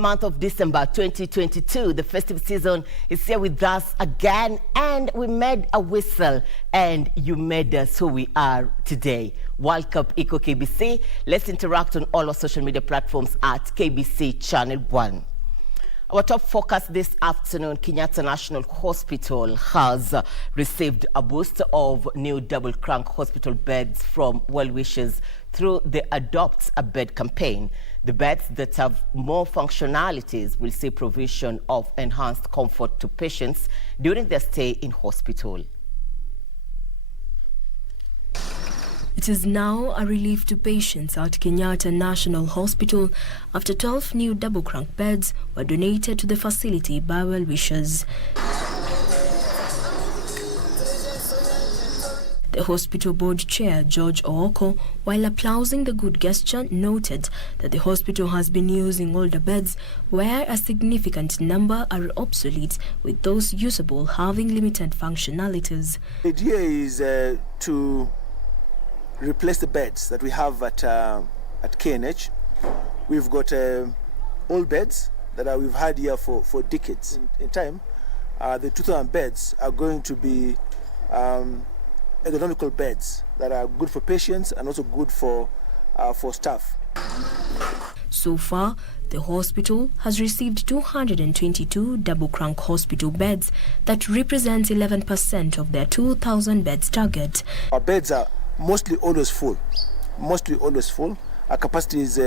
month of December 2022. The festive season is here with us again, and we made a whistle and you made us who we are today. World Cup Eco KBC. Let's interact on all our social media platforms at KBC Channel 1. Our top focus this afternoon, Kenyatta National Hospital has received a boost of new double crank hospital beds from well-wishers through the Adopt a Bed campaign. The beds that have more functionalities will see provision of enhanced comfort to patients during their stay in hospital. It is now a relief to patients at Kenyatta National Hospital after 12 new double crank beds were donated to the facility by well-wishers. The hospital board chair, George Ooko, while applauding the good gesture, noted that the hospital has been using older beds where a significant number are obsolete, with those usable having limited functionalities. The idea is to replace the beds that we have at KNH. We've got old beds that we've had here for decades. In time, the 2,000 beds are going to be ergonomical beds that are good for patients and also good for staff. So far, the hospital has received 222 double crank hospital beds that represent 11% of their 2,000 beds target. Our beds are mostly always full. Our capacity is,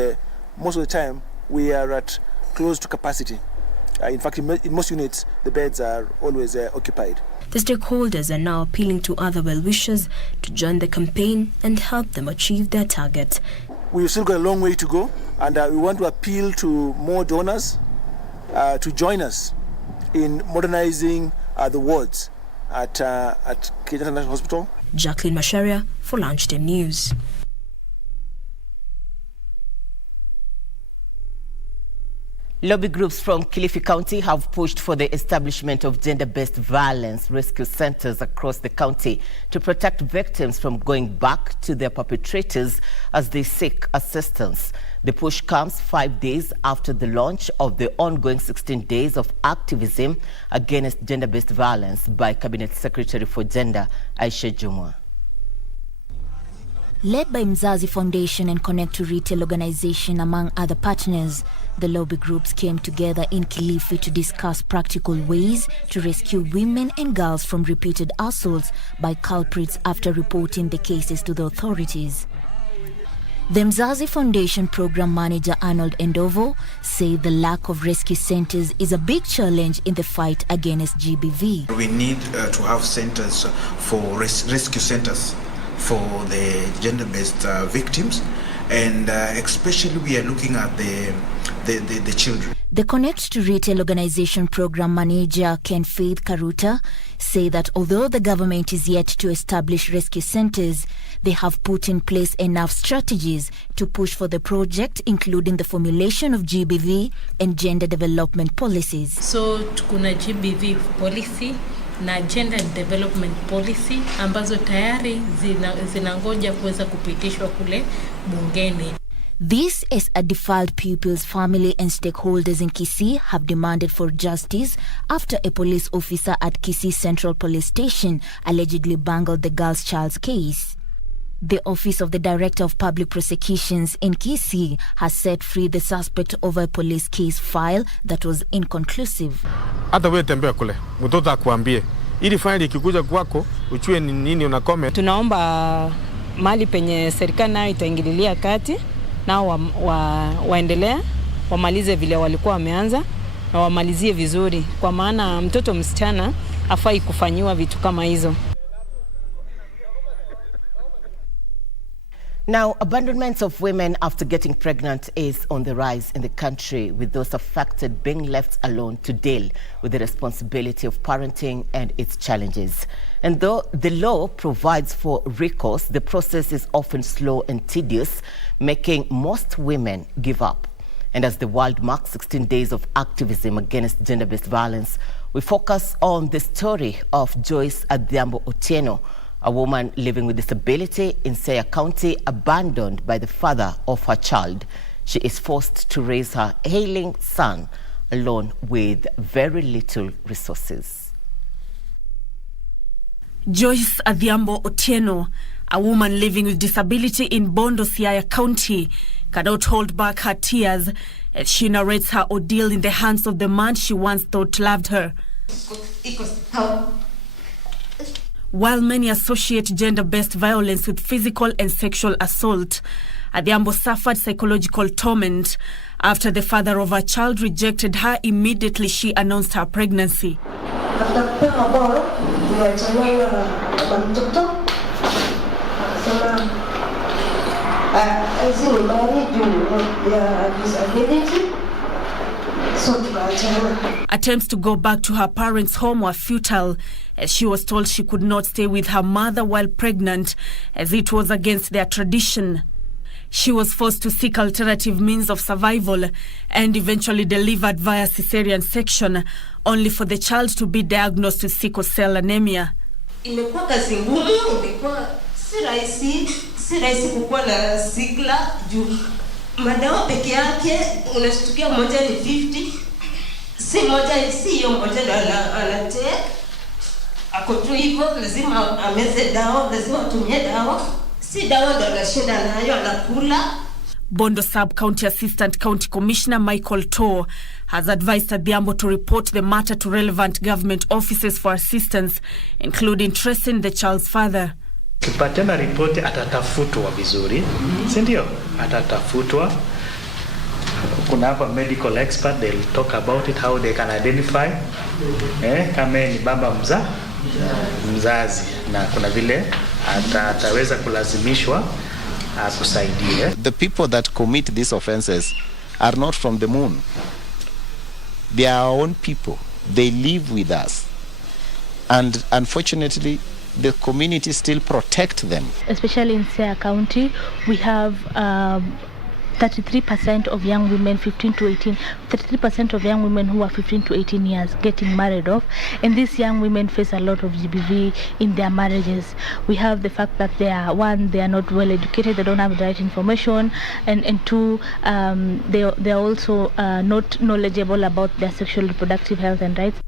most of the time, we are at close to capacity. In fact, in most units, the beds are always occupied. The stakeholders are now appealing to other well-wishers to join the campaign and help them achieve their target. We've still got a long way to go, and we want to appeal to more donors to join us in modernizing the wards at Kenyatta National Hospital. Jacqueline Masharia for Lunchtime News. Lobby groups from Kilifi County have pushed for the establishment of gender-based violence rescue centers across the county to protect victims from going back to their perpetrators as they seek assistance. The push comes 5 days after the launch of the ongoing 16 days of activism against gender-based violence by Cabinet Secretary for Gender, Aisha Jumwa. Led by Mzazi Foundation and Connect to Retail Organization, among other partners, the lobby groups came together in Kilifi to discuss practical ways to rescue women and girls from repeated assaults by culprits after reporting the cases to the authorities. The Mzazi Foundation Program Manager Arnold Endovo said the lack of rescue centers is a big challenge in the fight against GBV. We need to have centers for rescue centers for the gender-based victims, and especially we are looking at the children. The Connect to Retail Organization Program Manager Ken Faith Karuta say that although the government is yet to establish rescue centers, they have put in place enough strategies to push for the project, including the formulation of GBV and gender development policies. So kuna GBV policy na gender development policy ambazo tayari zinangoja kuweza kupitishwa kule bungeni. This is a defiled pupil's family and stakeholders in Kisii have demanded for justice after a police officer at Kisii Central Police Station allegedly bungled the girl's child's case. The Office of the Director of Public Prosecutions in Kisii has set free the suspect over a police case file that was inconclusive. Hata wewe tembea kule, mtoto akuambie. Ili file ikikuja kwako, uchue ni nini una comment. Tunaomba mali penye serikali nayo itaingililia kati, nao waendelea, wamalize vile walikuwa wameanza, na wamalizie vizuri. Kwa maana mtoto msichana hafai kufanywa vitu kama hizo. Now, abandonment of women after getting pregnant is on the rise in the country, with those affected being left alone to deal with the responsibility of parenting and its challenges. And though the law provides for recourse, the process is often slow and tedious, making most women give up. And as the world marks 16 days of activism against gender-based violence, we focus on the story of Joyce Adhiambo Otieno, a woman living with disability in Siaya County, abandoned by the father of her child. She is forced to raise her ailing son alone with very little resources. Joyce Adhiambo Otieno, a woman living with disability in Bondo, Siaya County, cannot hold back her tears as she narrates her ordeal in the hands of the man she once thought loved her. While many associate gender-based violence with physical and sexual assault, Adhiambo suffered psychological torment after the father of her child rejected her immediately she announced her pregnancy. Attempts to go back to her parents' home were futile, as she was told she could not stay with her mother while pregnant, as it was against their tradition. She was forced to seek alternative means of survival and eventually delivered via cesarean section, only for the child to be diagnosed with sickle cell anemia. Imekuwa kazi ngumu, imekuwa si rahisi kukuwa na sigla juu madawa peke yake unashtukia moja ni 50, si moja si hiyo moja ndo anate ako tu hivyo, lazima ameze dawa, lazima atumie dawa, si dawa ndo anashinda nayo anakula. Bondo Sub-County Assistant County Commissioner Michael Toh has advised Adhiambo to report the matter to relevant government offices for assistance, including tracing the child's father. Kipatana ripoti atatafutwa vizuri, si ndio? Atatafutwa. Kuna hapa medical expert, they'll talk about it, how they can identify kama ni baba mzazi, na kuna vile ataweza kulazimishwa akusaidie. The people that commit these offenses are not from the moon. They are our own people. They live with us. And unfortunately, the community still protect them. Especially in Siaya County, we have 33% of young women 33% of young women who are 15 to 18 years getting married off, and these young women face a lot of GBV in their marriages. We have the fact that they are not well educated, they don't have the right information, and two, they are also not knowledgeable about their sexual reproductive health and rights.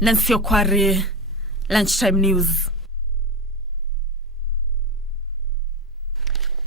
Nancy Okwari, Lunchtime News.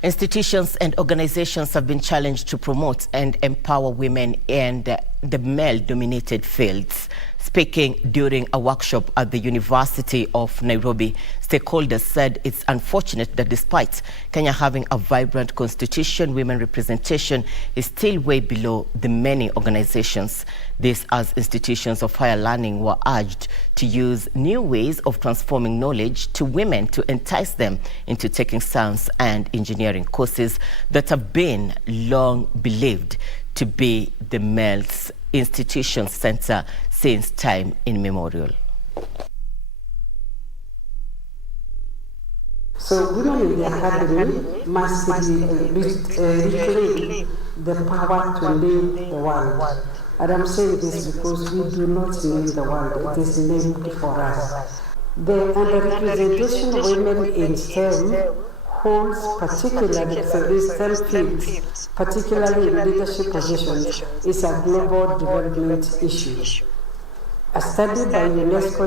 Institutions and organizations have been challenged to promote and empower women in the male-dominated fields. Speaking during a workshop at the University of Nairobi, stakeholders said it's unfortunate that despite Kenya having a vibrant constitution, women representation is still way below the many organizations. This as institutions of higher learning were urged to use new ways of transforming knowledge to women to entice them into taking science and engineering courses that have been long believed to be the male's institution center since time immemorial. So women in the academy must reclaim the power to lead the world. And I'm saying this because we do not name the world, it is named for us. The underrepresentation of women in STEM holds particularly STEM fields, particularly in leadership positions, is a global development issue. A study by UNESCO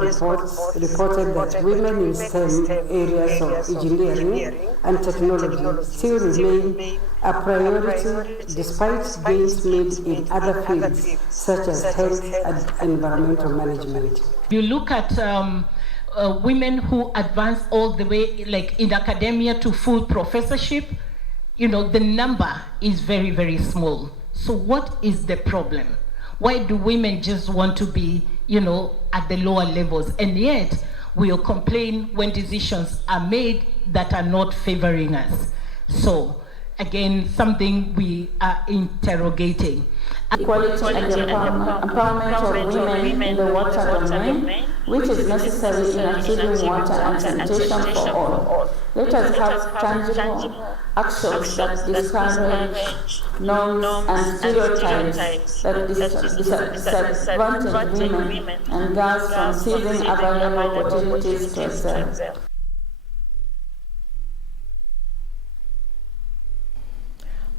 reported that women in STEM areas of engineering and technology still remain a priority despite gains made in other fields such as health and environmental management. You look at women who advance all the way, like in academia, to full professorship, you know, the number is very, very small. So what is the problem? Why do women just want to be, you know, at the lower levels? And yet we'll complain when decisions are made that are not favoring us. So again, something we are interrogating. Equality and empowerment of women in the water domain, which is necessary in achieving water and sanitation for all. Let us have tangible actions that discourage norms and stereotypes that disadvantage women and girls from seizing available opportunities to excel.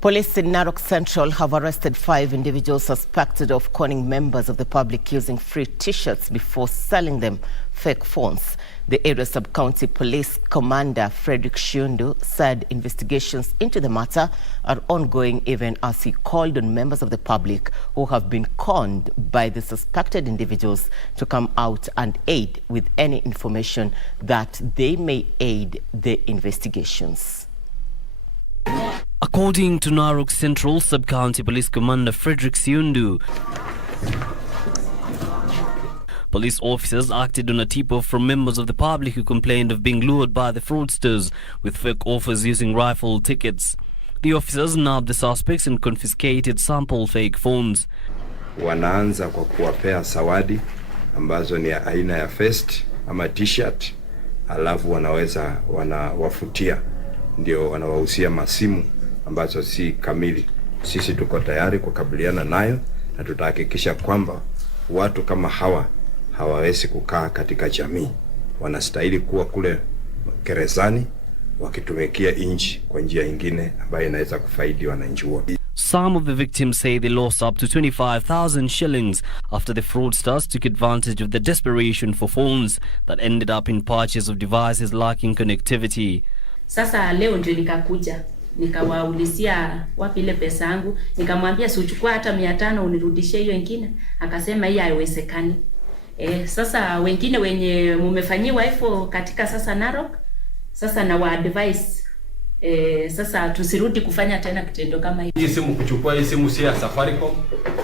Police in Narok Central have arrested 5 individuals suspected of conning members of the public using free t-shirts before selling them fake phones. The area sub-county police commander, Frederick Shundu, said investigations into the matter are ongoing even as he called on members of the public who have been conned by the suspected individuals to come out and aid with any information that they may aid the investigations. According to Narok Central Sub-County Police Commander Frederick Shundu, police officers acted on a tip-off from members of the public who complained of being lured by the fraudsters with fake offers using rifle tickets. The officers nabbed the suspects and confiscated sample fake phones. Wanaanza kwa kuwapea zawadi ambazo ni aina ya vest ama t-shirt, alafu wanawafutia, ndio wanawahusia masimu ambazo si kamili. Sisi tuko tayari kukabiliana nayo na tutahakikisha kwamba watu kama hawa hawawezi kukaa katika jamii. Wanastahili kuwa kule gerezani wakitumikia nchi kwa njia nyingine ambayo inaweza kufaidi wananchi wote. Some of the victims say they lost up to 25,000 shillings after the fraudsters took advantage of the desperation for phones that ended up in purchase of devices lacking connectivity. Sasa leo ndio nikakuja, nikawaulizia wapi ile pesa yangu, nikamwambia si uchukua hata 500 unirudishie hiyo nyingine, akasema hii haiwezekani. Sasa wengine wenye mumefanyiwa hivyo katika sasa Narok, sasa na wa advice sasa tusirudi kufanya tena kitendo kama hivi. Hii simu kuchukua, hii simu si ya Safaricom,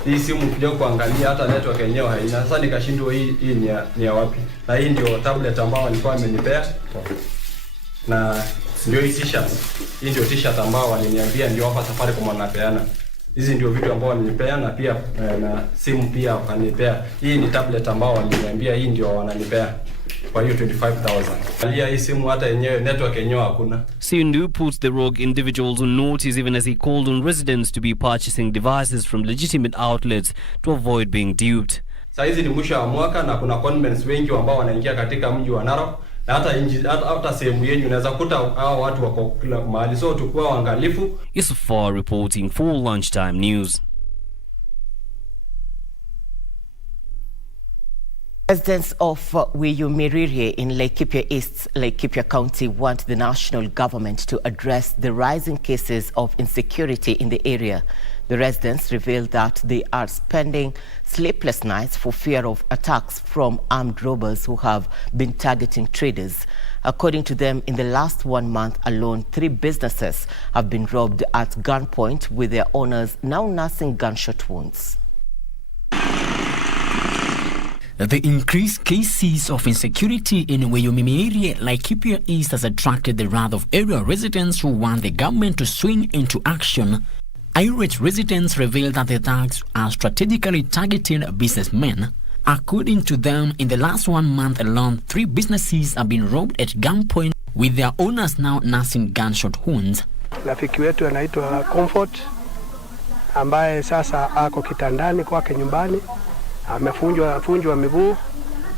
hii simu kuja kuangalia hata network yenyewe haina. Sasa nikashindwa hii ni ya wapi, na hii ndio tablet ambao walikuwa wamenipea, na ndio hii t-shirt, hii ndio t-shirt ambao waliniambia ndio hapa Safaricom wanapeana. Hizi ndio vitu ambao walinipea, na pia na simu pia wakanipea. Hii ni tablet ambao waliniambia hii ndio wananipea kwa hiyo 25,000. Alia hii simu hata yenyewe network yenyewe hakuna. Shundu puts the rogue individuals on notice even as he called on residents to be purchasing devices from legitimate outlets to avoid being duped. Sasa hizi ni mwisho wa mwaka na kuna convents wengi ambao wanaingia katika mji wa Narok, na hata sehemu yenu unaweza kuta hao watu wako kila mahali, so tukua waangalifu. Yusufar reporting for Lunchtime News. Residents of Wiyumiririe in Laikipia East, Laikipia County want the national government to address the rising cases of insecurity in the area. The residents revealed that they are spending sleepless nights for fear of attacks from armed robbers who have been targeting traders. According to them, in the last 1 month alone, 3 businesses have been robbed at gunpoint, with their owners now nursing gunshot wounds. The increased cases of insecurity in Wiyumiririe, Laikipia East, has attracted the wrath of area residents who want the government to swing into action. Irate residents revealed that the thugs are strategically targeting businessmen. According to them, in the last 1 month alone, 3 businesses have been robbed at gunpoint, with their owners now nursing gunshot wounds. Rafiki wetu anaitwa Comfort, ambaye sasa ako kitandani kwake nyumbani, amefunjwa miguu.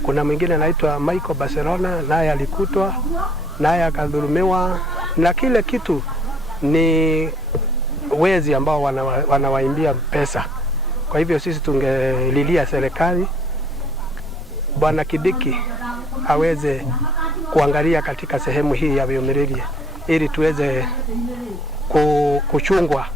Kuna mwingine anaitwa Michael Barcelona, naye alikutwa, naye akadhulumiwa, na kile kitu ni wezi ambao wanawaimbia pesa. Kwa hivyo sisi tungelilia serikali, Bwana Kidiki aweze kuangalia katika sehemu hii ya Wiyumiririe ili tuweze kuchungwa,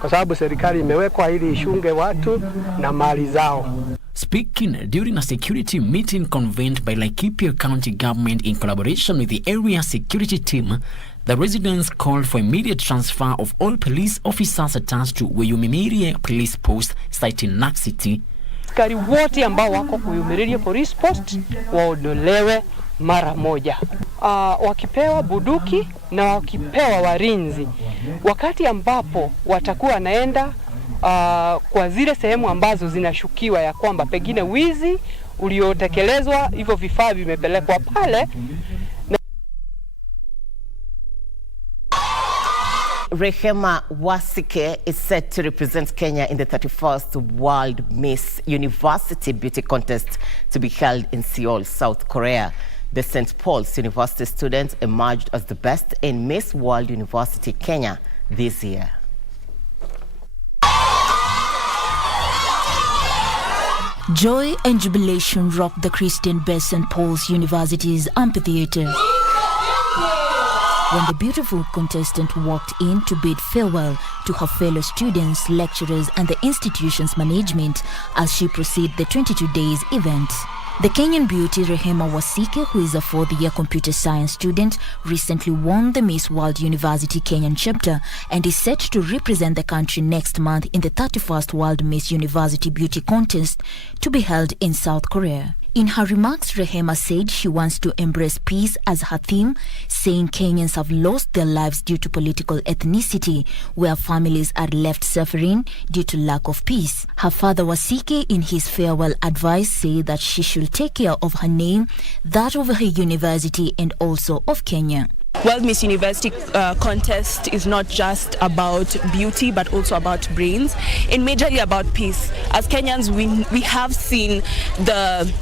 kwa sababu serikali imewekwa ili ishunge watu na mali zao. Speaking during a security meeting convened by Laikipia County Government in collaboration with the area security team, the residents called for immediate transfer of all police officers attached to Wiyumiririe Police Post site in Narok City. Askari wote ambao wako Wiyumiririe Police Post waondolewe mara moja. Wakipewa buduki na wakipewa warinzi, wakati ambapo watakuwa wanaenda kwa zile sehemu ambazo zinashukiwa ya kwamba pengine wizi uliotekelezwa, hivyo vifaa vimepelekwa pale. Rehema Wasike is set to represent Kenya in the 31st World Miss University Beauty Contest to be held in Seoul, South Korea. The St. Paul's University students emerged as the best in Miss World University Kenya this year. Joy and jubilation rocked the Christian Basin Paul's University's amphitheater when the beautiful contestant walked in to bid farewell to her fellow students, lecturers and the institution's management as she proceeded the 22 days event. The Kenyan beauty Rehema Wasike, who is a fourth-year computer science student, recently won the Miss World University Kenyan chapter and is set to represent the country next month in the 31st World Miss University Beauty Contest to be held in South Korea. In her remarks, Rehema said she wants to embrace peace as her theme, saying Kenyans have lost their lives due to political ethnicity, where families are left suffering due to lack of peace. Her father Wasike, in his farewell advice, said that she should take care of her name, that of her university and also of Kenya. World Miss University contest is not just about beauty but also about brains and majorly about peace. As Kenyans, we have seen the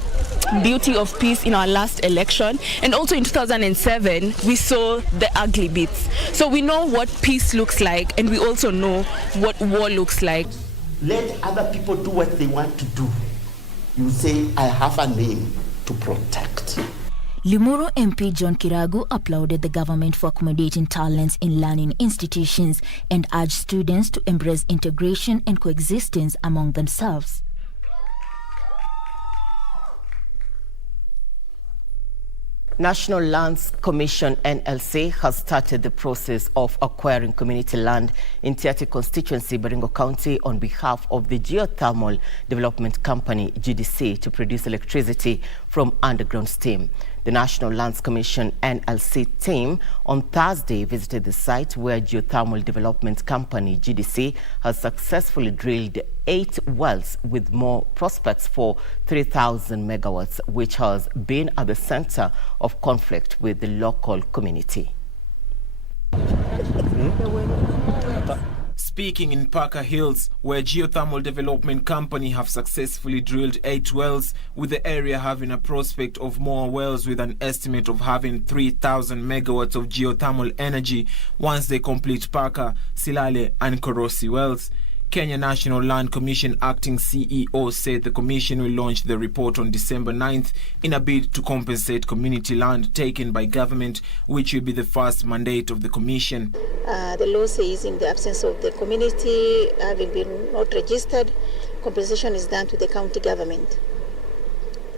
beauty of peace in our last election, and also in 2007 we saw the ugly bits. So we know what peace looks like, and we also know what war looks like. Let other people do what they want to do. You say, I have a name to protect. Limuru MP John Kiragu applauded the government for accommodating talents in learning institutions and urged students to embrace integration and coexistence among themselves. National Lands Commission NLC has started the process of acquiring community land in Tiaty constituency, Baringo County, on behalf of the Geothermal Development Company GDC to produce electricity from underground steam. The National Lands Commission NLC team on Thursday visited the site where Geothermal Development Company GDC has successfully drilled 8 wells with more prospects for 3,000 megawatts, which has been at the center of conflict with the local community. Speaking in Parker Hills, where Geothermal Development Company have successfully drilled 8 wells, with the area having a prospect of more wells with an estimate of having 3,000 megawatts of geothermal energy once they complete Parker, Silale and Korosi wells. Kenya National Land Commission acting CEO said the commission will launch the report on December 9th in a bid to compensate community land taken by government, which will be the first mandate of the commission. The law says in the absence of the community having been not registered, compensation is done to the county government.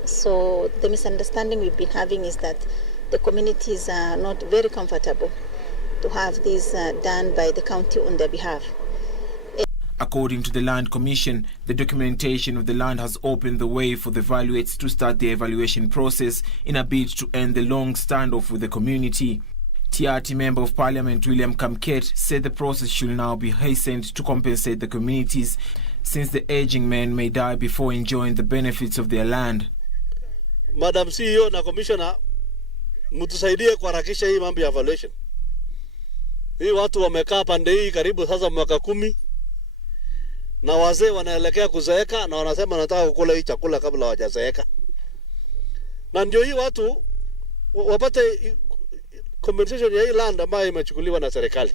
So the misunderstanding we've been having is that the communities are not very comfortable to have this done by the county on their behalf. According to the Land Commission, the documentation of the land has opened the way for the valuates to start the evaluation process in a bid to end the long standoff with the community. Tiaty Member of Parliament William Kamket said the process should now be hastened to compensate the communities, since the aging men may die before enjoying the benefits of their land. Madam CEO na Commissioner, mtusaidie kuharakisha hii mambo ya evaluation. Hii watu wamekaa pande hii karibu sasa mwaka 10. Na wazee wanaelekea kuzeeka na wanasema nataka kukula hii chakula kabla hawajazeeka. Na ndio hii watu wapate compensation ya hii land ambayo imechukuliwa na serikali.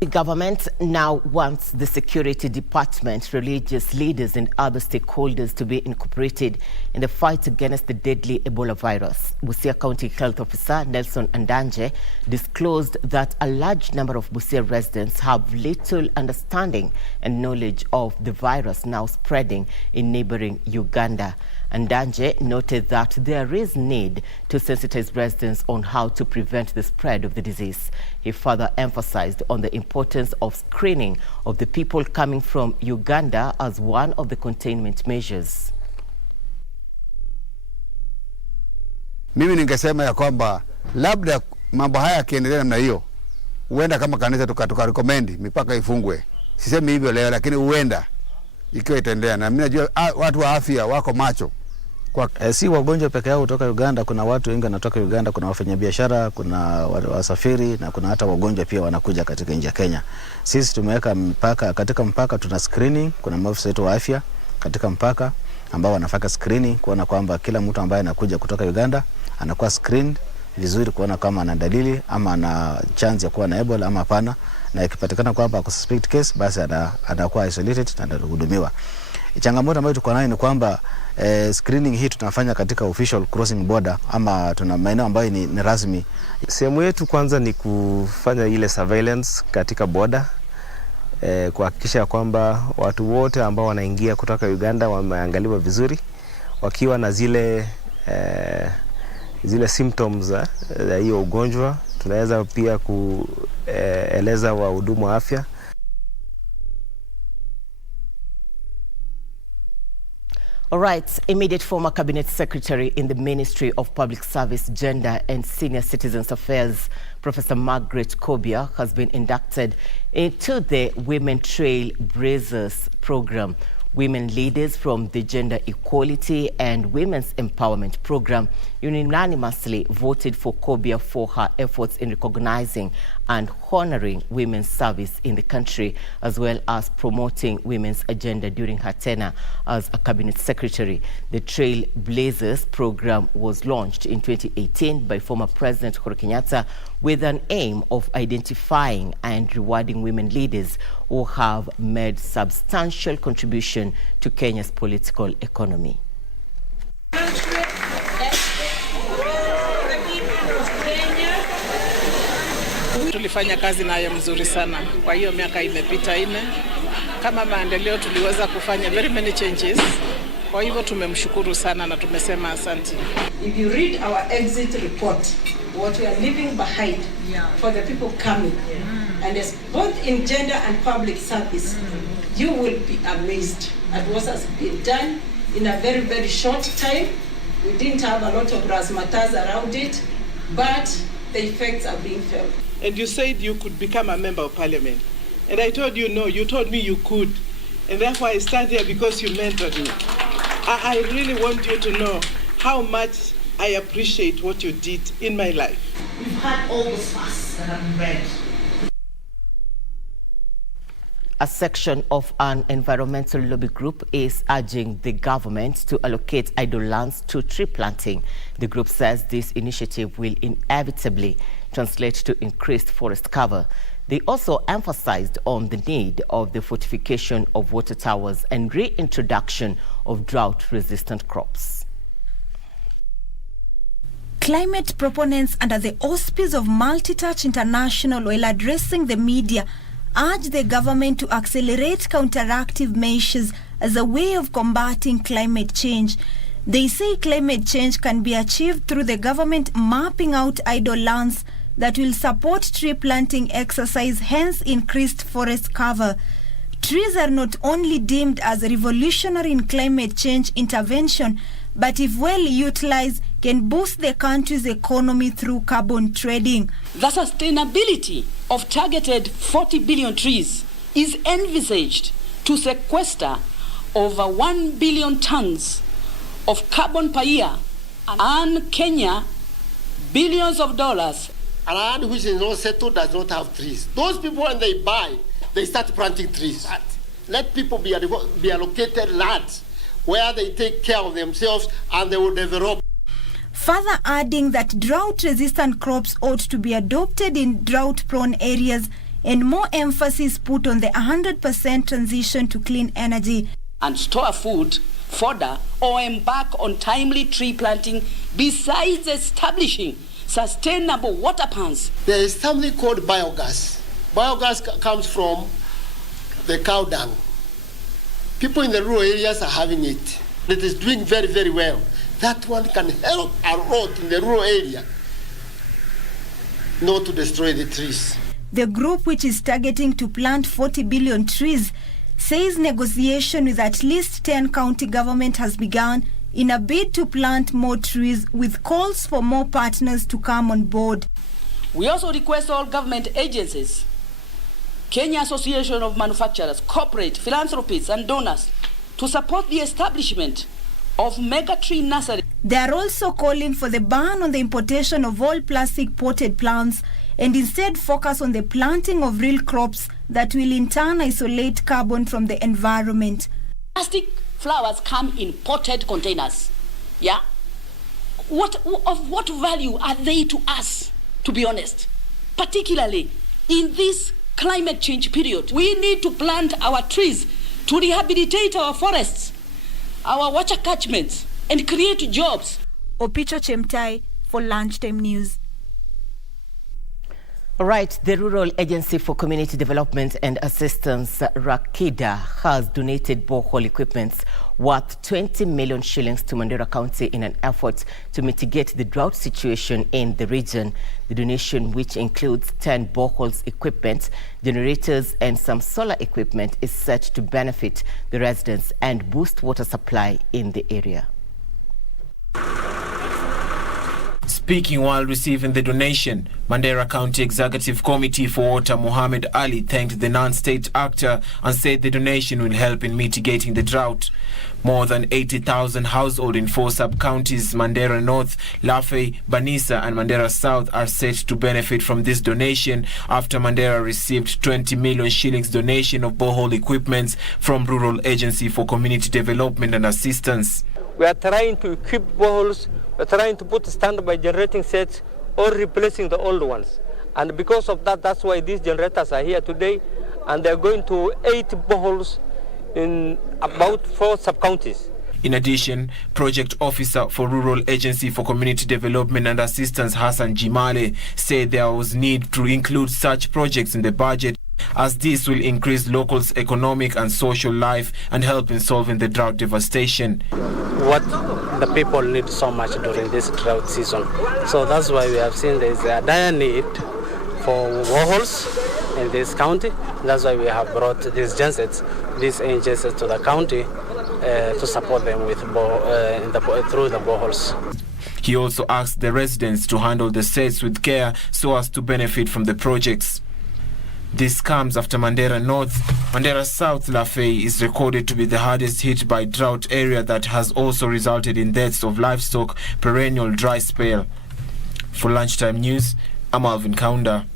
The government now wants the security department, religious leaders and other stakeholders to be incorporated in the fight against the deadly Ebola virus. Busia County Health Officer Nelson Andanje disclosed that a large number of Busia residents have little understanding and knowledge of the virus now spreading in neighboring Uganda. Andanje noted that there is need to sensitize residents on how to prevent the spread of the disease. He further emphasized on the importance of screening of the people coming from Uganda as one of the containment measures. Mimi ningesema ya kwamba labda mambo haya yakiendelea namna hiyo, huenda kama kanisa tukarecommend mipaka ifungwe. Sisemi hivyo leo, lakini huenda ikiwa itaendelea, na mimi najua watu wa afya wako macho. Si wagonjwa peke yao kutoka Uganda, kuna watu wengi wanatoka Uganda, kuna wafanyabiashara, kuna wasafiri na kuna hata wagonjwa pia wanakuja katika nchi ya Kenya. Sisi tumeweka mpaka, katika mpaka tuna screening, kuna maafisa wetu wa afya katika mpaka ambao wanafanya screening kuona kwamba kila mtu ambaye anakuja kutoka Uganda anakuwa screened vizuri kuona kama ana dalili ama ana chance ya kuwa na Ebola ama hapana, na ikipatikana kwamba ako suspect case, basi anakuwa isolated na anahudumiwa. Changamoto ambayo tuko nayo ni kwamba screening hii tunafanya katika official crossing border, ama tuna maeneo ambayo ni rasmi. Sehemu yetu kwanza ni kufanya ile surveillance katika border, kuhakikisha kwamba watu wote ambao wanaingia kutoka Uganda wameangaliwa vizuri, wakiwa na zile symptoms za hiyo ugonjwa. Tunaweza pia kueleza wahudumu wa afya. All right, immediate former cabinet secretary in the Ministry of Public Service, Gender and Senior Citizens Affairs, Professor Margaret Kobia, has been inducted into the Women Trailblazers program. Women leaders from the Gender Equality and Women's Empowerment Program unanimously voted for Kobia for her efforts in recognizing and honoring women's service in the country, as well as promoting women's agenda during her tenure as a cabinet secretary. The Trailblazers program was launched in 2018 by former President Uhuru Kenyatta with an aim of identifying and rewarding women leaders who have made substantial contribution to Kenya's political economy. Tulifanya kazi nayo mzuri sana. Kwa hiyo miaka imepita 4. Kama maendeleo tuliweza kufanya very many changes. Kwa hivyo tumemshukuru sana na tumesema asante. If you read our exit report, what we are leaving behind for the people coming, and as both in gender and public service, you will be amazed at what has been done in a very, very short time. We didn't have a lot of razzmatazz around it, but the effects are being felt. And you said you could become a member of parliament. And I told you no, you told me you could. And therefore I stand here because you mentored me. I really want you to know how much I appreciate what you did in my life. We've had all the fuss that have been read. A section of an environmental lobby group is urging the government to allocate idle lands to tree planting. The group says this initiative will inevitably translate to increased forest cover. They also emphasized on the need of the fortification of water towers and reintroduction of drought-resistant crops. Climate proponents under the auspice of Multitouch International, while addressing the media, urge the government to accelerate counteractive measures as a way of combating climate change. They say climate change can be achieved through the government mapping out idle lands that will support tree planting exercise, hence increased forest cover. Trees are not only deemed as revolutionary in climate change intervention, but if well utilized, can boost the country's economy through carbon trading. The sustainability of targeted 40 billion trees is envisaged to sequester over 1 billion tons of carbon per year and earn Kenya billions of dollars. A land which is not settled does not have trees. Those people, when they buy, they start planting trees. Let people be allocated lands where they take care of themselves and they will develop. Further adding that drought-resistant crops ought to be adopted in drought-prone areas and more emphasis put on the 100% transition to clean energy. And store food, fodder, or embark on timely tree planting besides establishing sustainable water pans. There is something called biogas. Biogas comes from the cow dung. People in the rural areas are having it. It is doing very, very well. That one can help a lot in the rural area not to destroy the trees. The group, which is targeting to plant 40 billion trees, says negotiation with at least 10 county government has begun in a bid to plant more trees, with calls for more partners to come on board. We also request all government agencies, Kenya Association of Manufacturers, corporate, philanthropists and donors to support the establishment of mega tree nurseries. They are also calling for the ban on the importation of all plastic potted plants and instead focus on the planting of real crops that will in turn isolate carbon from the environment. Plastic flowers come in potted containers. Yeah? Of what value are they to us, to be honest? Particularly in this climate change period. We need to plant our trees to rehabilitate our forests, our water catchments, and create jobs. Opicho Chemtai for Lunchtime News. All right, the Rural Agency for Community Development and Assistance, RAKIDA, has donated borehole equipment worth 20 million shillings to Mandera County in an effort to mitigate the drought situation in the region. The donation, which includes 10 boreholes equipment, generators and some solar equipment, is set to benefit the residents and boost water supply in the area. Speaking while receiving the donation, Mandera County Executive Committee for Water Mohammed Ali thanked the non-state actor and said the donation will help in mitigating the drought. More than 80,000 households in 4 sub-counties, Mandera North, Lafey, Banisa and Mandera South, are set to benefit from this donation after Mandera received 20 million shillings donation of borehole equipment from Rural Agency for Community Development and Assistance. We are trying to equip boreholes. We're trying to put standby generating sets or replacing the old ones. And because of that, that's why these generators are here today. And they're going to 8 boreholes in about 4 sub-counties. In addition, Project Officer for Rural Agency for Community Development and Assistance, Hassan Jimale, said there was need to include such projects in the budget, as this will increase locals' economic and social life and help in solving the drought devastation. What the people need so much during this drought season. So that's why we have seen there's a dire need for boreholes in this county. That's why we have brought these gensets, these engines to the county to support them with through the boreholes. He also asked the residents to handle the sets with care so as to benefit from the projects. This comes after Mandera North. Mandera South Lafey is recorded to be the hardest hit by drought area that has also resulted in deaths of livestock, perennial dry spell. For Lunchtime News, I'm Alvin Kaunda.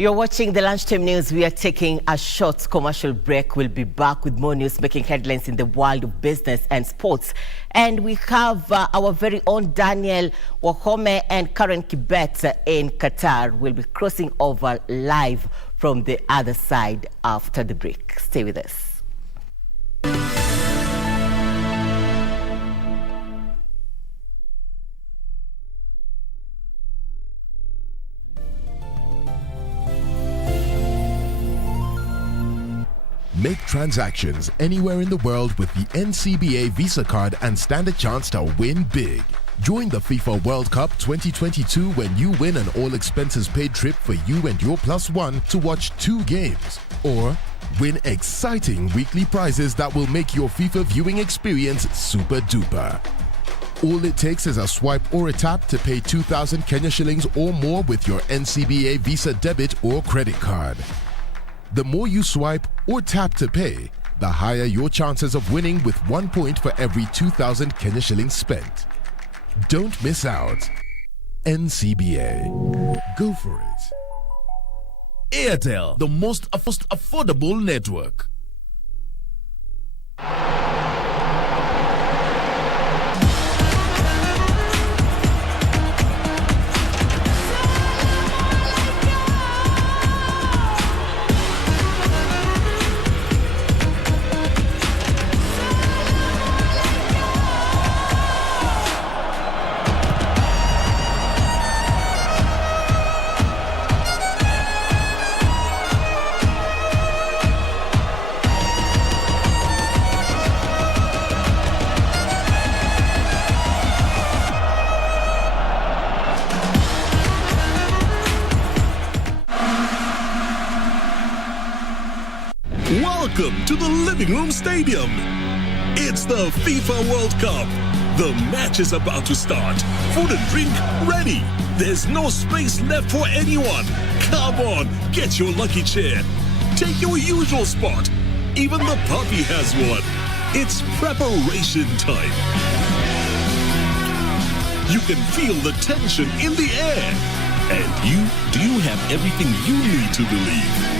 You're watching the Lunchtime News. We are taking a short commercial break. We'll be back with more news making headlines in the world of business and sports. And we have our very own Daniel Wahome and Karen Kibet in Qatar. We'll be crossing over live from the other side after the break. Stay with us. Make transactions anywhere in the world with the NCBA Visa card and stand a chance to win big. Join the FIFA World Cup 2022 when you win an all-expenses-paid trip for you and your +1 to watch 2 games. Or win exciting weekly prizes that will make your FIFA viewing experience super duper. All it takes is a swipe or a tap to pay 2,000 Kenya shillings or more with your NCBA Visa debit or credit card. The more you swipe or tap to pay, the higher your chances of winning with 1 point for every 2,000 Kenya shillings spent. Don't miss out. NCBA. Go for it. Airtel, the most affordable network. Welcome to the Living Room Stadium. It's the FIFA World Cup. The match is about to start. Food and drink ready. There's no space left for anyone. Come on, get your lucky chair. Take your usual spot. Even the puppy has one. It's preparation time. You can feel the tension in the air. And do you have everything you need to believe?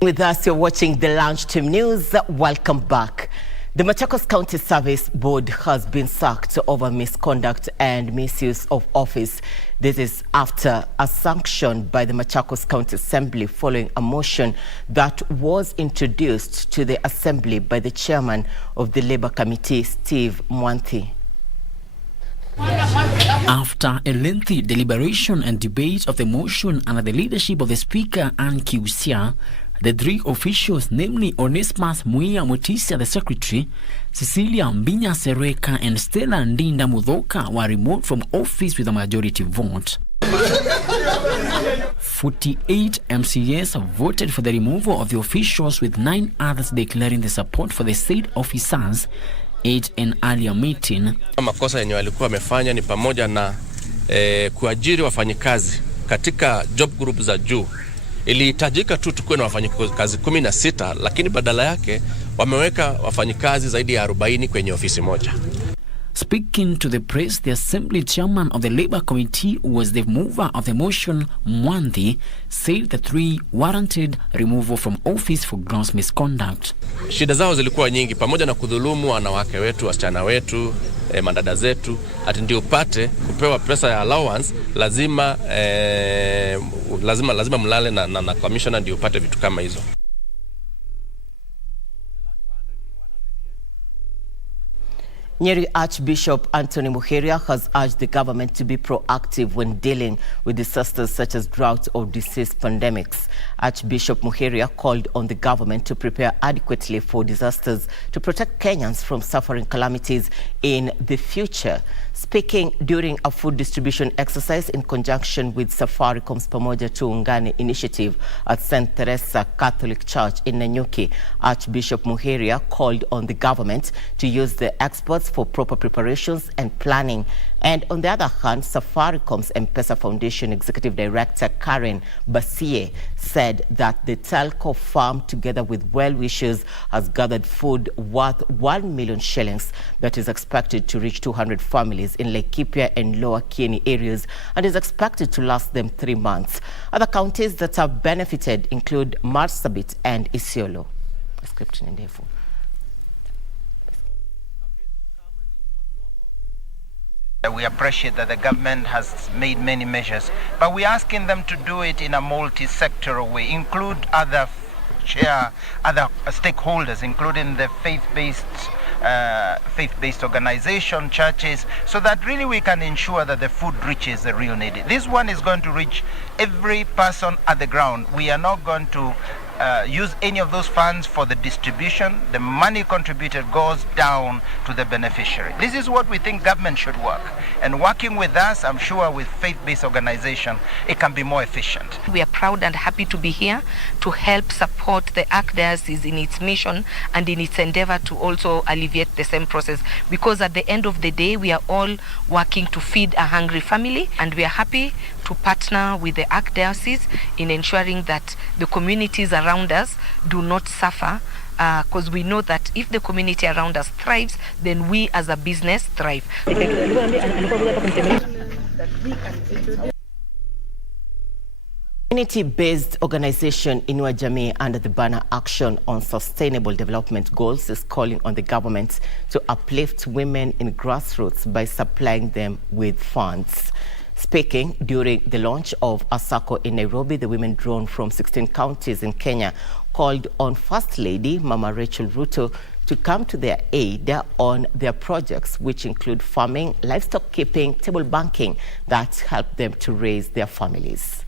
With us, you're watching the Lunchtime News. Welcome back. The Machakos County Service Board has been sacked over misconduct and misuse of office. This is after a sanction by the Machakos County Assembly following a motion that was introduced to the Assembly by the chairman of the Labour Committee, Steve Mwanthi. After a lengthy deliberation and debate of the motion under the leadership of the Speaker and Kiusia, the three officials, namely Onesmus Muia Mutisia, the Secretary, Cecilia Mbinya Sereka and Stella Ndinda Mudhoka, were removed from office with a majority vote. 48 MCAs voted for the removal of the officials, with 9 others declaring the support for the state officers at an earlier meeting. Makosa yenye walikuwa wamefanya ni pamoja na kuajiri wafanyikazi katika job group za juu. Ilihitajika tu tukuwe na wafanyikazi 16, lakini badala yake wameweka wafanyikazi zaidi ya 40 kwenye ofisi moja. Speaking to the press, the Assembly chairman of the Labour Committee, who was the mover of the motion, Mwanthi, said the 3 warranted removal from office for gross misconduct. Shida zao zilikuwa nyingi, pamoja na kudhulumu wanawake wetu, wasichana wetu, mandada zetu. Ati ndio upate kupewa pesa ya allowance, lazima mlale na commissioner ndio upate vitu kama hizo. Nyeri Archbishop Anthony Muheria has urged the government to be proactive when dealing with disasters such as drought or disease pandemics. Archbishop Muheria called on the government to prepare adequately for disasters to protect Kenyans from suffering calamities in the future. Speaking during a food distribution exercise in conjunction with Safaricom's Pamoja Tuungane initiative at St. Teresa Catholic Church in Nanyuki, Archbishop Muheria called on the government to use the experts for proper preparations and planning. And on the other hand, Safaricom's M-Pesa Foundation Executive Director Karen Basie said that the telco firm, together with well-wishers, has gathered food worth 1 million shillings that is expected to reach 200 families in Laikipia and Lower Kieni areas and is expected to last them 3 months. Other counties that have benefited include Marsabit and Isiolo. Description in there for. We appreciate that the government has made many measures, but we're asking them to do it in a multi-sectoral way, include other stakeholders, including the faith-based organization, churches, so that really we can ensure that the food reaches the real needy. This one is going to reach every person at the ground. We are not going to use any of those funds for the distribution. The money contributed goes down to the beneficiary. This is what we think government should work. And working with us, I'm sure with faith-based organization, it can be more efficient. We are proud and happy to be here to help support the Archdiocese in its mission and in its endeavor to also alleviate the same process. Because at the end of the day, we are all working to feed a hungry family, and we are happy to partner with the Archdiocese in ensuring that the communities around us do not suffer, because we know that if the community around us thrives, then we as a business thrive. Community-based organization Inua Jamii under the banner Action on Sustainable Development Goals is calling on the government to uplift women in grassroots by supplying them with funds. Speaking during the launch of ASACO in Nairobi, the women drawn from 16 counties in Kenya called on First Lady Mama Rachel Ruto to come to their aid on their projects, which include farming, livestock keeping, table banking, that help them to raise their families.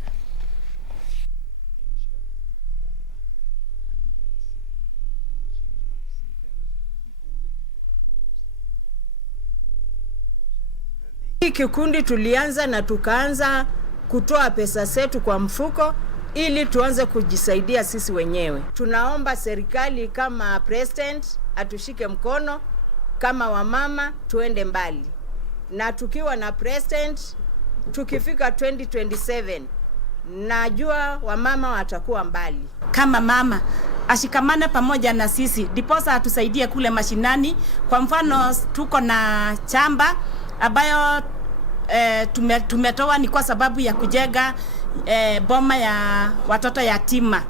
Hii kikundi tulianza na tukaanza kutoa pesa zetu kwa mfuko ili tuanze kujisaidia sisi wenyewe. Tunaomba serikali kama president atushike mkono, kama wamama tuende mbali. Na tukiwa na president, tukifika 2027, najua wamama watakuwa mbali. Kama mama ashikamane pamoja na sisi, diposa atusaidie kule mashinani. Kwa mfano tuko na chamba ambayo tumetoa ni kwa sababu ya kujenga boma ya watoto yatima.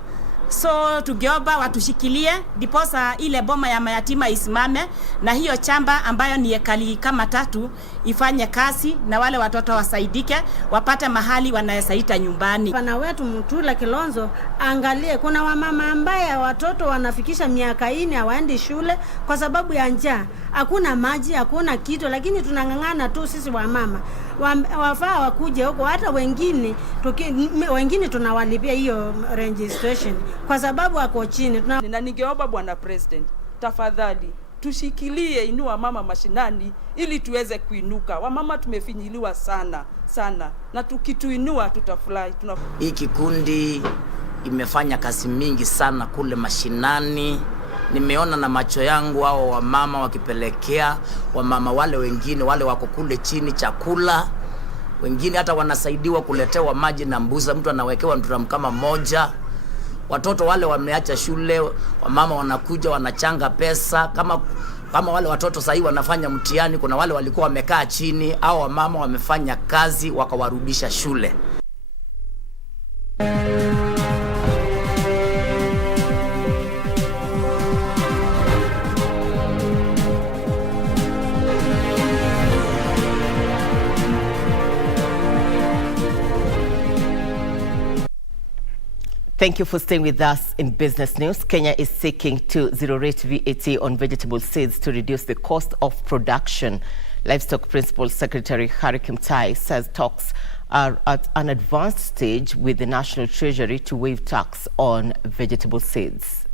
So tugeomba watushikilie diposa ile boma ya mayatima isimame, na hiyo chamba ambayo ni ekali kama 3 ifanye kazi, na wale watoto wasaidike wapate mahali wanayesaita nyumbani. Pana wetu Mutula Kilonzo, angalie kuna wamama ambaye watoto wanafikisha miaka 4 hawaendi shule kwa sababu ya njaa. Hakuna maji, hakuna kitu, lakini tunang'ang'ana tu sisi wamama. Wafaa wakuje huko, hata wengine tunawalipia hiyo registration kwa sababu wako chini. Na ningeomba Bwana President, tafadhali tushikilie inua mama mashinani ili tuweze kuinuka. Wamama tumefinyiliwa sana sana, na tukituinua tutafurahi. Hii kikundi imefanya kazi mingi sana kule mashinani. Nimeona na macho yangu hao wamama wakipelekea wamama wale wengine wale wako kule chini chakula. Wengine hata wanasaidiwa kuletewa maji na mbuza, mtu anawekewa drum kama moja. Watoto wale wameacha shule, wamama wanakuja wanachanga pesa kama wale watoto sasa hivi wanafanya mtihani. Kuna wale walikuwa wamekaa chini, au wamama wamefanya kazi wakawarudisha shule. Thank you for staying with us in business news. Kenya is seeking to zero-rate VAT on vegetable seeds to reduce the cost of production. Livestock Principal Secretary Harry Kimtai says talks are at an advanced stage with the National Treasury to waive tax on vegetable seeds.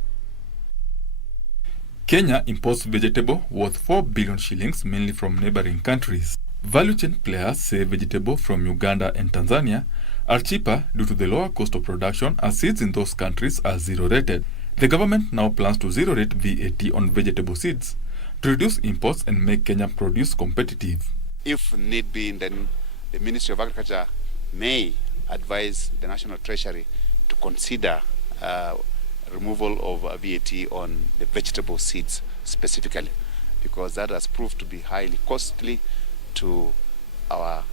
Kenya imports vegetable worth 4 billion shillings, mainly from neighboring countries. Value chain players say vegetable from Uganda and Tanzania are cheaper due to the lower cost of production, as seeds in those countries are zero-rated. The government now plans to zero-rate VAT on vegetable seeds to reduce imports and make Kenya produce competitive. If need be, then the Ministry of Agriculture may advise the National Treasury to consider removal of VAT on the vegetable seeds specifically, because that has proved to be highly costly to our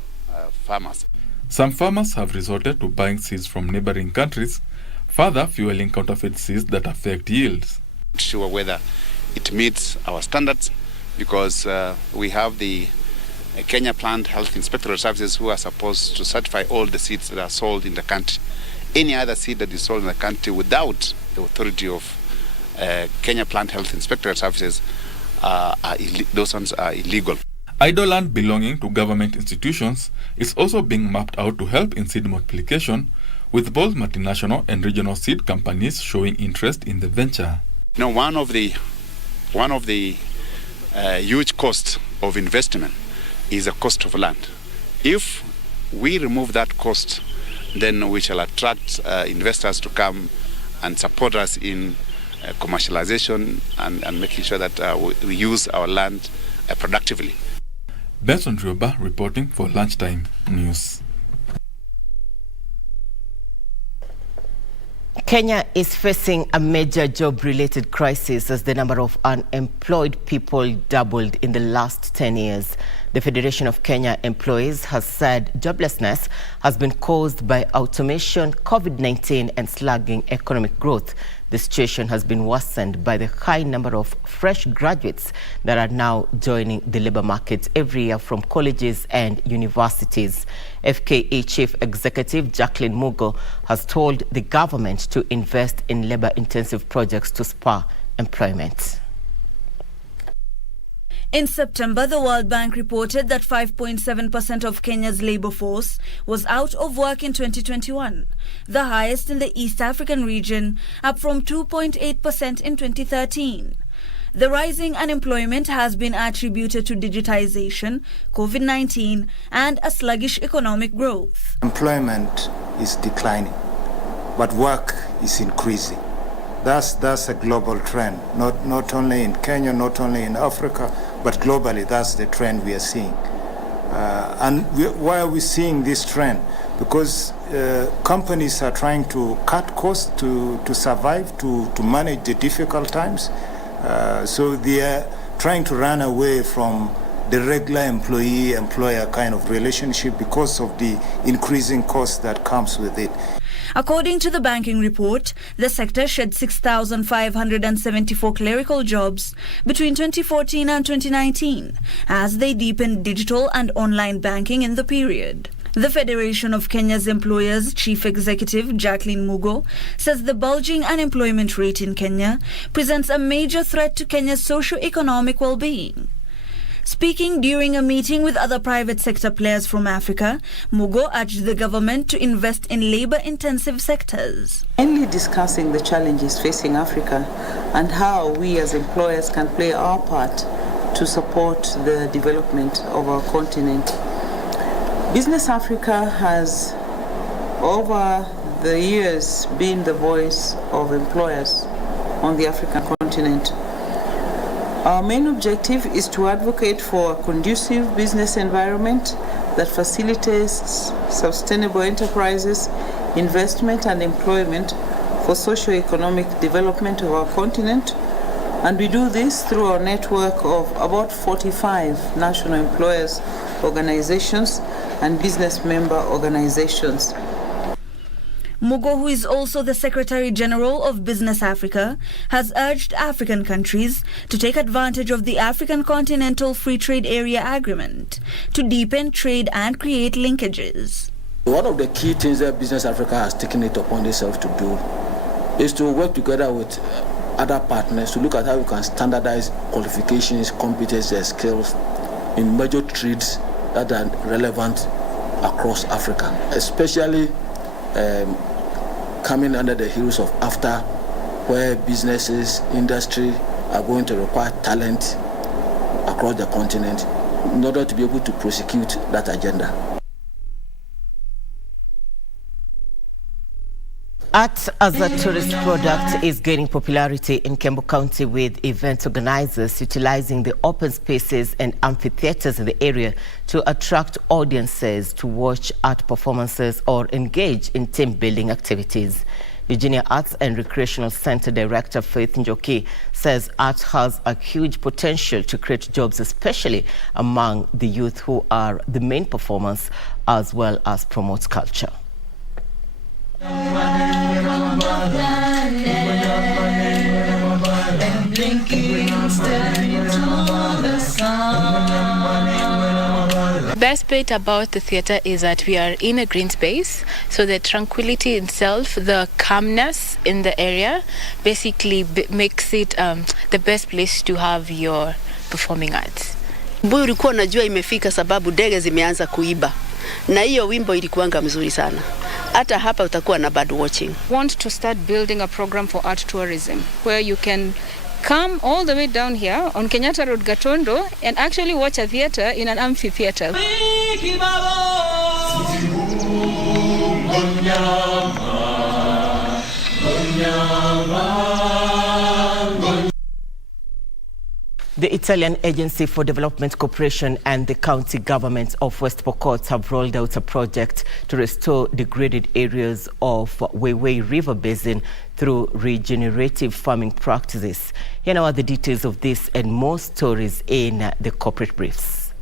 farmers. Some farmers have resorted to buying seeds from neighboring countries, further fueling counterfeit seeds that affect yields. Not sure whether it meets our standards, because we have the Kenya Plant Health Inspectorate Services who are supposed to certify all the seeds that are sold in the country. Any other seed that is sold in the country without the authority of Kenya Plant Health Inspectorate Services, those ones are illegal. Idle land belonging to government institutions is also being mapped out to help in seed multiplication, with both multinational and regional seed companies showing interest in the venture. Now, one of the huge costs of investment is the cost of land. If we remove that cost, then we shall attract investors to come and support us in commercialization and making sure that we use our land productively. Basin reporting for Lunchtime News. Kenya is facing a major job-related crisis as the number of unemployed people doubled in the last 10 years. The Federation of Kenya Employees has said joblessness has been caused by automation, COVID-19 and slugging economic growth. The situation has been worsened by the high number of fresh graduates that are now joining the labor market every year from colleges and universities. FKE Chief Executive Jacqueline Mugo has told the government to invest in labor-intensive projects to spur employment. In September, the World Bank reported that 5.7% of Kenya's labor force was out of work in 2021, the highest in the East African region, up from 2.8% in 2013. The rising unemployment has been attributed to digitization, COVID-19, and a sluggish economic growth. Employment is declining, but work is increasing. That's a global trend, not only in Kenya, not only in Africa, but globally. That's the trend we are seeing. Why are we seeing this trend? Because companies are trying to cut costs to survive, to manage the difficult times. So they are trying to run away from the regular employee-employer kind of relationship because of the increasing cost that comes with it. According to the banking report, the sector shed 6,574 clerical jobs between 2014 and 2019 as they deepened digital and online banking in the period. The Federation of Kenya's Employers Chief Executive Jacqueline Mugo says the bulging unemployment rate in Kenya presents a major threat to Kenya's socio-economic well-being. Speaking during a meeting with other private sector players from Africa, Mugo urged the government to invest in labor-intensive sectors. Mainly discussing the challenges facing Africa and how we as employers can play our part to support the development of our continent. Business Africa has, over the years, been the voice of employers on the African continent. Our main objective is to advocate for a conducive business environment that facilitates sustainable enterprises, investment and employment for socio-economic development of our continent. And we do this through our network of about 45 national employers organizations and business member organizations. Mugo, who is also the Secretary General of Business Africa, has urged African countries to take advantage of the African Continental Free Trade Area Agreement to deepen trade and create linkages. One of the key things that Business Africa has taken it upon itself to do is to work together with other partners to look at how we can standardize qualifications, competencies, skills in major trades that are relevant across Africa, especially coming under the heels of AFTA, where businesses, industry are going to require talent across the continent in order to be able to prosecute that agenda. Art as a tourist product is gaining popularity in Kembu County, with event organizers utilizing the open spaces and amphitheaters in the area to attract audiences to watch art performances or engage in team-building activities. Virginia Arts and Recreational Center Director Faith Njoki says art has a huge potential to create jobs, especially among the youth who are the main performers, as well as promote culture. Best bit about the theatre is that we are in a green space, so the tranquility itself, the calmness in the area basically makes it the best place to have your performing arts. Mbuyu ulikuwa unajua imefika sababu ndege zimeanza kuiba. Na hiyo wimbo ilikuanga mzuri sana. Hata hapa utakuwa na bird watching. Want to start building a program for art tourism where you can come all the way down here on Kenyatta Road, Gatondo, and actually watch a theatre in an amphitheatre. The Italian Agency for Development Cooperation and the county government of West Pokot have rolled out a project to restore degraded areas of Weiwei River Basin through regenerative farming practices. Here now are the details of this and more stories in the corporate briefs.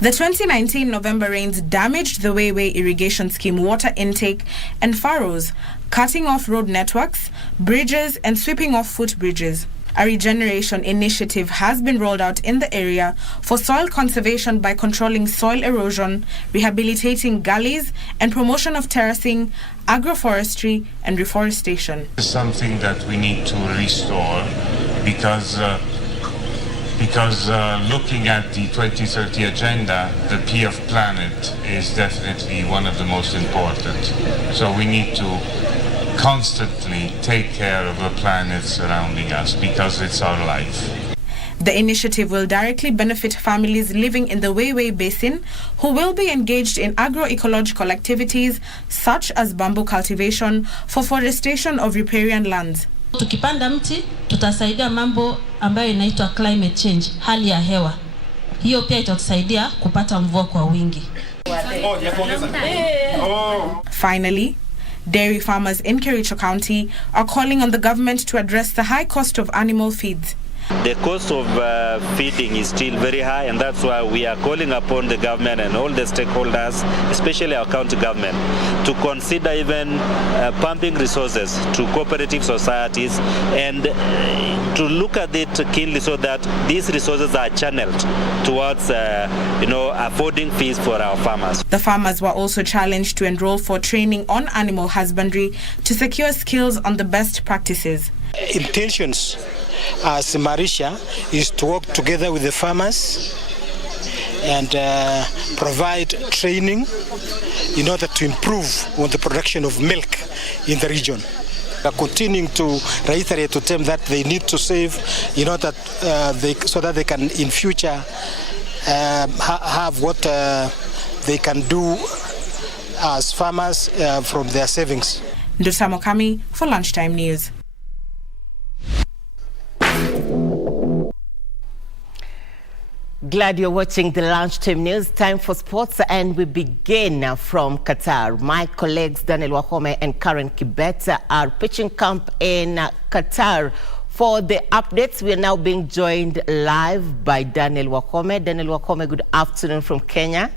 The 2019 November rains damaged the Weiwei irrigation scheme water intake and furrows, cutting off road networks, bridges and sweeping off footbridges. A regeneration initiative has been rolled out in the area for soil conservation by controlling soil erosion, rehabilitating gullies, and promotion of terracing, agroforestry, and reforestation. It's something that we need to restore because looking at the 2030 agenda, the P of planet is definitely one of the most important. So we need to constantly take care of the planet surrounding us because it's our life. The initiative will directly benefit families living in the Weiwei Basin who will be engaged in agroecological activities such as bamboo cultivation for forestation of riparian lands. Tukipanda mti tutasaidia mambo ambayo inaitwa climate change, hali ya hewa. Hiyo pia itatusaidia kupata mvua kwa wingi. Finally, dairy farmers in Kericho County are calling on the government to address the high cost of animal feeds. The cost of feeding is still very high, and that's why we are calling upon the government and all the stakeholders, especially our county government, to consider even pumping resources to cooperative societies and to look at it keenly so that these resources are channeled towards affording fees for our farmers. The farmers were also challenged to enroll for training on animal husbandry to secure skills on the best practices. Intentions as Marisha is to work together with the farmers and provide training in order to improve on the production of milk in the region. We are continuing to reiterate to them that they need to save in order so that they can in future have what they can do as farmers from their savings. Ndusa Mokami for Lunchtime News. Glad you're watching the Lunchtime News. Time for sports, and we begin from Qatar. My colleagues Daniel Wahome and Karen Kibet are pitching camp in Qatar. For the updates, we are now being joined live by Daniel Wahome. Daniel Wahome, good afternoon from Kenya.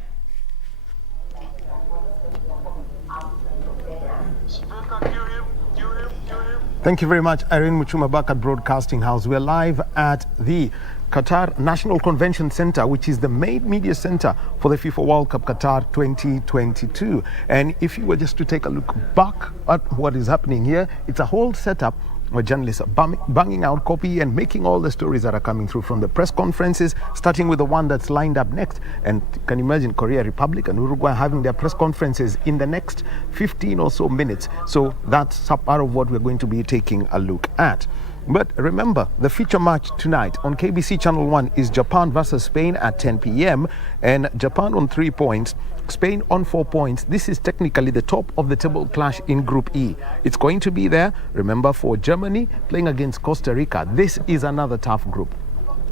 Thank you very much, Irene Muchuma, back at Broadcasting House. We're live at the Qatar National Convention Center, which is the main media center for the FIFA World Cup Qatar 2022. And if you were just to take a look back at what is happening here, it's a whole setup where journalists are banging out copy and making all the stories that are coming through from the press conferences, starting with the one that's lined up next. And can you imagine Korea Republic and Uruguay having their press conferences in the next 15 or so minutes? So that's a part of what we're going to be taking a look at. But remember, the feature match tonight on KBC Channel 1 is Japan versus Spain at 10 p.m. And Japan on 3 points, Spain on 4 points. This is technically the top of the table clash in Group E. It's going to be there, remember, for Germany playing against Costa Rica. This is another tough group.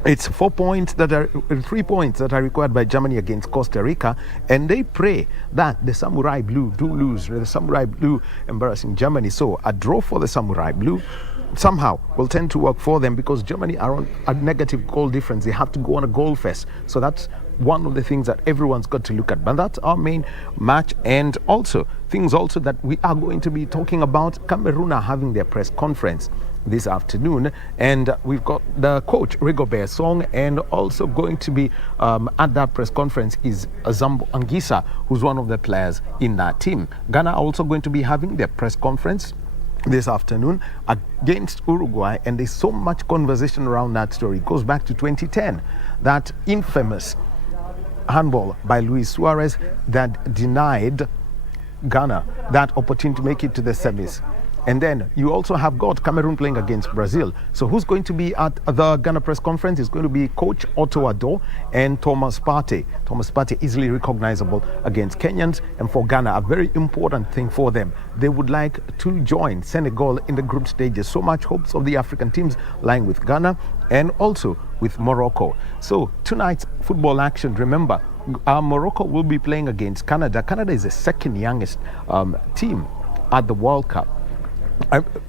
It's 3 points that are required by Germany against Costa Rica, and they pray that the Samurai Blue do lose. The Samurai Blue embarrassing Germany. So a draw for the Samurai Blue somehow will tend to work for them, because Germany are on a negative goal difference. They have to go on a goal fest. So that's one of the things that everyone's got to look at. But that's our main match. And also things also that we are going to be talking about. Cameroon are having their press conference this afternoon, and we've got the coach Rigobert Song, and also going to be at that press conference is Zambo Anguissa, who's one of the players in that team. Ghana are also going to be having their press conference this afternoon against Uruguay, and there's so much conversation around that story. It goes back to 2010, that infamous handball by Luis Suarez that denied Ghana that opportunity to make it to the semis. And then you also have got Cameroon playing against Brazil. So who's going to be at the Ghana press conference is going to be Coach Otto Addo and Thomas Partey. Thomas Partey easily recognizable against Kenyans. And for Ghana, a very important thing for them, they would like to join Senegal in the group stages. So much hopes of the African teams lying with Ghana and also with Morocco. So tonight's football action, remember, Morocco will be playing against Canada. Canada is the second youngest team at the World Cup.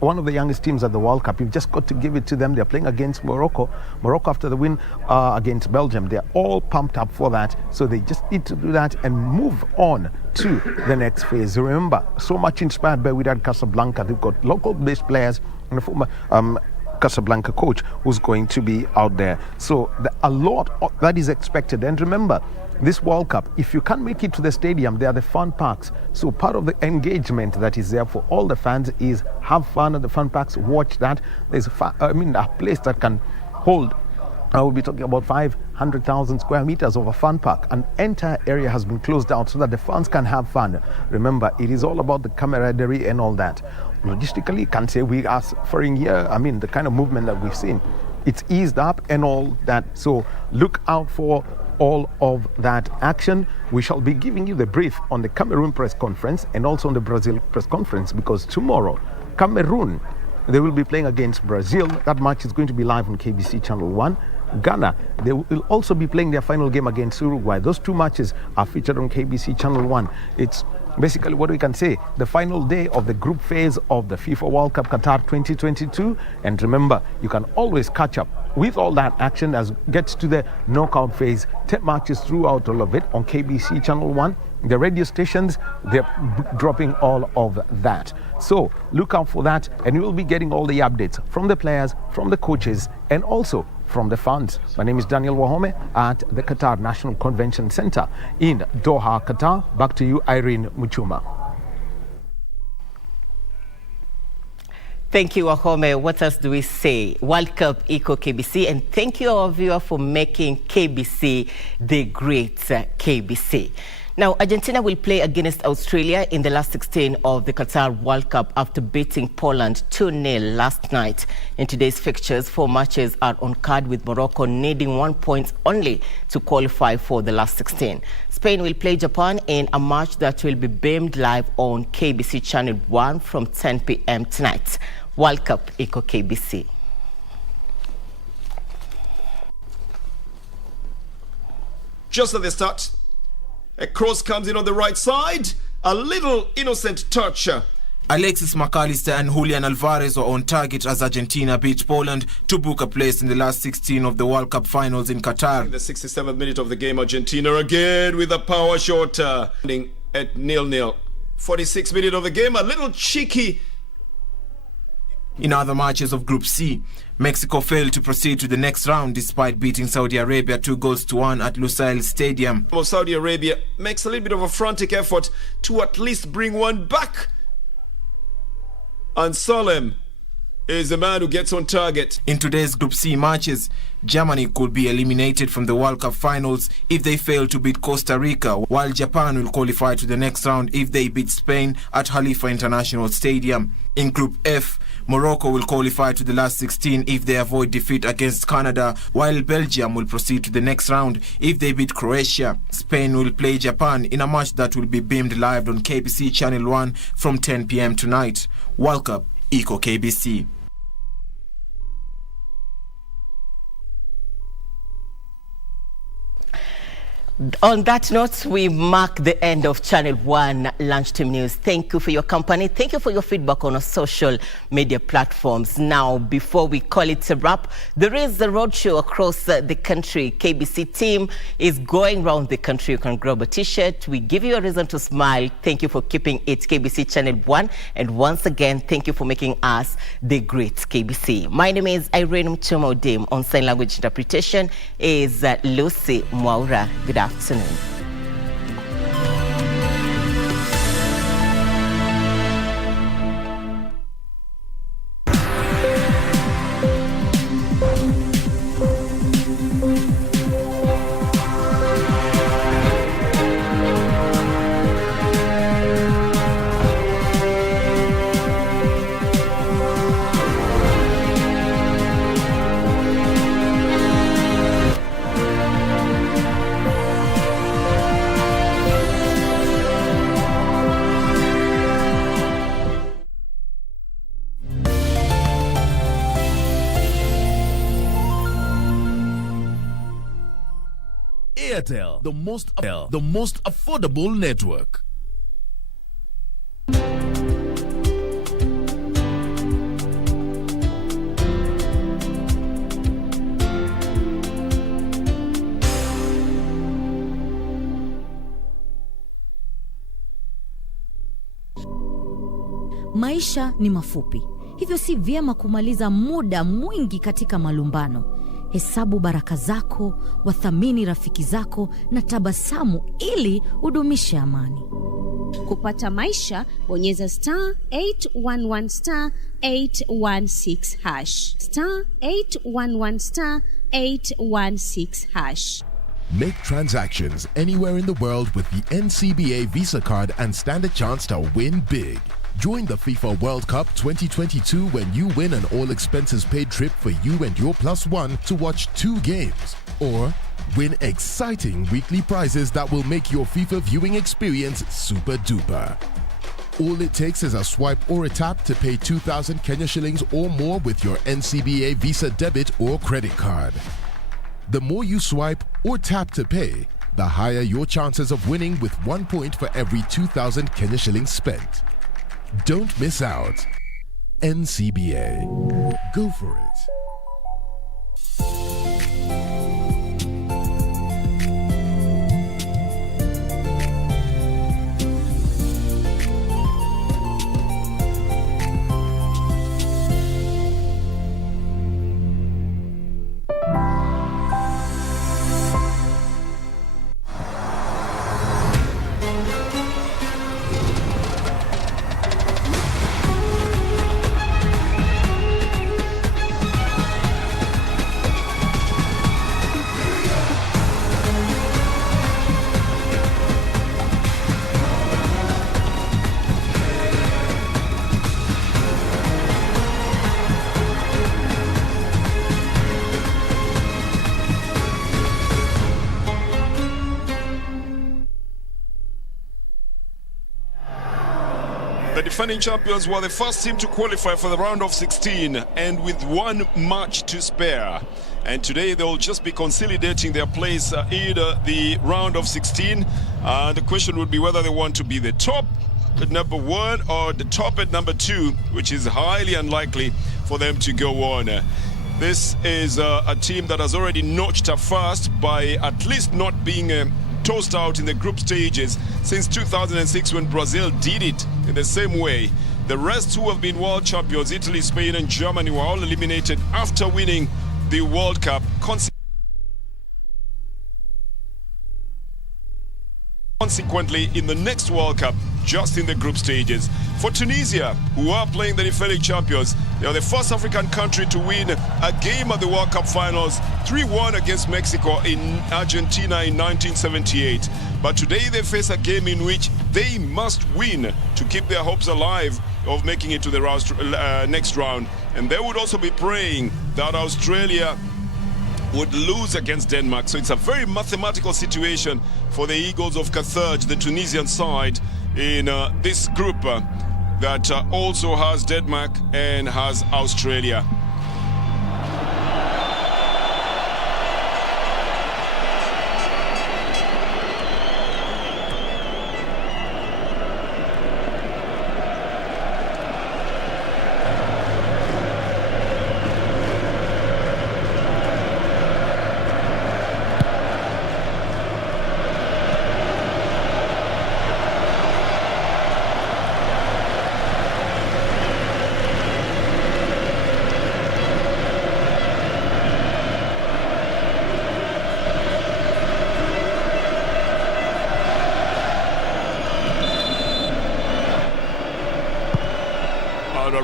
One of the youngest teams at the World Cup. You've just got to give it to them. They're playing against Morocco. Morocco, after the win against Belgium, they're all pumped up for that. So they just need to do that and move on to the next phase. Remember, so much inspired by Wydad Casablanca. They've got local-based players and a former Casablanca coach who's going to be out there. So a lot that is expected. And remember, this World Cup, if you can't make it to the stadium, there are the fun parks. So part of the engagement that is there for all the fans is have fun at the fun parks, watch that. There's a place that can hold, I will be talking about 500,000 square meters of a fun park. An entire area has been closed out so that the fans can have fun. Remember, it is all about the camaraderie and all that. Logistically, can't say we are suffering here. The kind of movement that we've seen, it's eased up and all that. So look out for all of that action. We shall be giving you the brief on the Cameroon press conference and also on the Brazil press conference, because tomorrow, Cameroon, they will be playing against Brazil. That match is going to be live on KBC Channel 1. Ghana, they will also be playing their final game against Uruguay. Those two matches are featured on KBC Channel 1. It's basically what we can say, the final day of the group phase of the FIFA World Cup Qatar 2022. And remember, you can always catch up with all that action as gets to the knockout phase, 10 matches throughout all of it on KBC Channel 1. The radio stations, they're dropping all of that. So look out for that, and you will be getting all the updates from the players, from the coaches, and also from the fans. My name is Daniel Wahome at the Qatar National Convention Center in Doha, Qatar. Back to you, Irene Muchuma. Thank you, Wahome. What else do we say? World Cup Eco KBC, and thank you, our viewer, for making KBC the great KBC. Now, Argentina will play against Australia in the last 16 of the Qatar World Cup after beating Poland 2-0 last night. In today's fixtures, 4 matches are on card, with Morocco needing 1 point only to qualify for the last 16. Spain will play Japan in a match that will be beamed live on KBC Channel 1 from 10 p.m. tonight. World Cup Eco KBC. Just at the start, a cross comes in on the right side. A little innocent touch. Alexis McAllister and Julian Alvarez were on target as Argentina beat Poland to book a place in the last 16 of the World Cup finals in Qatar. In the 67th minute of the game, Argentina again with a power shot, ending at 0-0. 46th minute of the game, a little cheeky. In other matches of Group C, Mexico failed to proceed to the next round despite beating Saudi Arabia 2-1 at Lusail Stadium. Saudi Arabia makes a little bit of a frantic effort to at least bring one back. And Salem is the man who gets on target. In today's Group C matches, Germany could be eliminated from the World Cup finals if they fail to beat Costa Rica, while Japan will qualify to the next round if they beat Spain at Khalifa International Stadium. In Group F, Morocco will qualify to the last 16 if they avoid defeat against Canada, while Belgium will proceed to the next round if they beat Croatia. Spain will play Japan in a match that will be beamed live on KBC Channel 1 from 10 p.m. tonight. World Cup Eco KBC. On that note, we mark the end of Channel 1 Lunchtime News. Thank you for your company. Thank you for your feedback on our social media platforms. Now, before we call it a wrap, there is a roadshow across the country. KBC team is going around the country. You can grab a t-shirt. We give you a reason to smile. Thank you for keeping it KBC Channel 1. And once again, thank you for making us the great KBC. My name is Irene Mchoma. On sign language interpretation is Lucy Mwaura. Good afternoon. Airtel, the most affordable network. Maisha ni mafupi, hivyo si vyema kumaliza muda mwingi katika malumbano. Hesabu baraka zako, wathamini rafiki zako na tabasamu ili udumishe amani. Kupata maisha, bonyeza *811 *816 hash. *811 *816 #. Make transactions anywhere in the world with the NCBA Visa card and stand a chance to win big. Join the FIFA World Cup 2022 when you win an all-expenses-paid trip for you and your +1 to watch 2 games. Or win exciting weekly prizes that will make your FIFA viewing experience super duper. All it takes is a swipe or a tap to pay 2,000 Kenya shillings or more with your NCBA Visa debit or credit card. The more you swipe or tap to pay, the higher your chances of winning with 1 point for every 2,000 Kenya shillings spent. Don't miss out. NCBA. Go for it. defending champions were the first team to qualify for the round of 16 and with one match to spare. And today they'll just be consolidating their place in the round of 16. The question would be whether they want to be the top at number 1 or the top at number 2, which is highly unlikely for them to go on. This is a team that has already notched up first by at least not being tossed out in the group stages since 2006 when Brazil did it in the same way. The rest who have been world champions, Italy, Spain and Germany, were all eliminated after winning the World Cup. Consequently, in the next World Cup, just in the group stages. For Tunisia, who are playing the defending champions, they are the first African country to win a game at the World Cup finals, 3-1 against Mexico in Argentina in 1978. But today they face a game in which they must win to keep their hopes alive of making it to the next round. And they would also be praying that Australia would lose against Denmark. So it's a very mathematical situation for the Eagles of Carthage, the Tunisian side, in this group that also has Denmark and has Australia.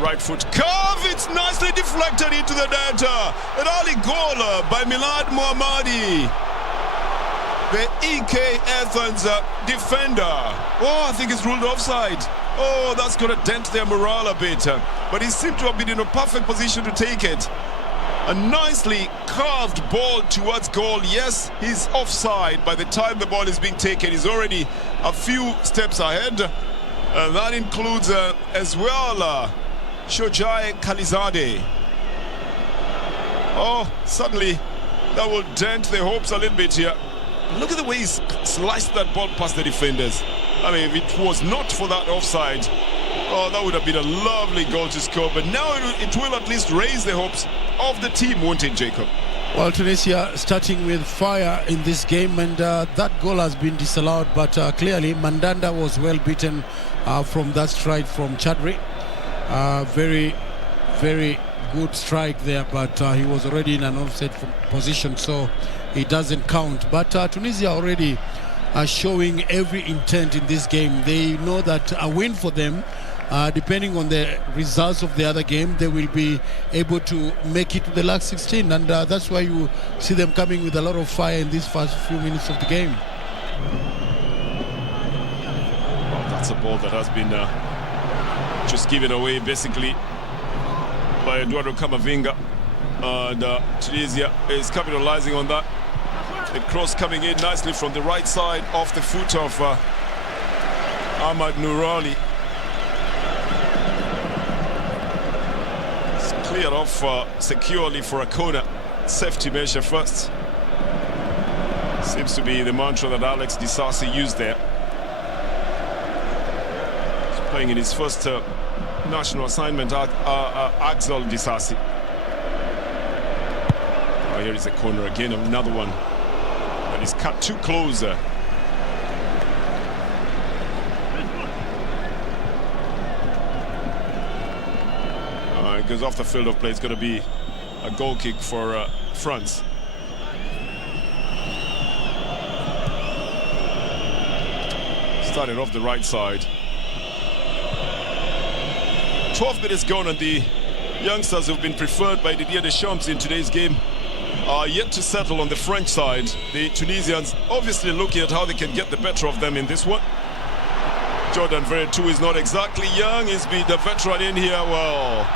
Right foot curve, it's nicely deflected into the net. An early goal by Milad Mohammadi, the EK Athens defender. Oh, I think it's ruled offside. Oh, that's going to dent their morale a bit. But he seemed to have been in a perfect position to take it. A nicely curved ball towards goal. Yes, he's offside. By the time the ball is being taken, he's already a few steps ahead. That includes as well Shojai Khalizadeh. Oh, suddenly that will dent their hopes a little bit here. Look at the way he sliced that ball past the defenders. I mean, if it was not for that offside, oh, that would have been a lovely goal to score. But now it will at least raise the hopes of the team, won't it, Jacob? Well, Tunisia starting with fire in this game, and that goal has been disallowed. But clearly, Mandanda was well beaten from that strike from Chadri. Very, very good strike there, but he was already in an offside position, so it doesn't count. But Tunisia already are showing every intent in this game. They know that a win for them, depending on the results of the other game, they will be able to make it to the last 16, and that's why you see them coming with a lot of fire in these first few minutes of the game. Well, that's a ball that has been just given away basically by Eduardo Camavinga, and Tunisia is capitalizing on that. The cross coming in nicely from the right side off the foot of Ahmad Nourali. It's cleared off securely for a corner. Safety measure first. Seems to be the mantra that Alex Disasi used there. Playing in his first national assignment, Axel Disasi. Oh, here is a corner again, another one that is cut too close. It goes off the field of play. It's going to be a goal kick for France. Started off the right side. 12 minutes gone, and the youngsters who've been preferred by Didier Deschamps in today's game are yet to settle on the French side. The Tunisians obviously looking at how they can get the better of them in this one. Jordan Veretout is not exactly young. He's been the veteran in here. Well,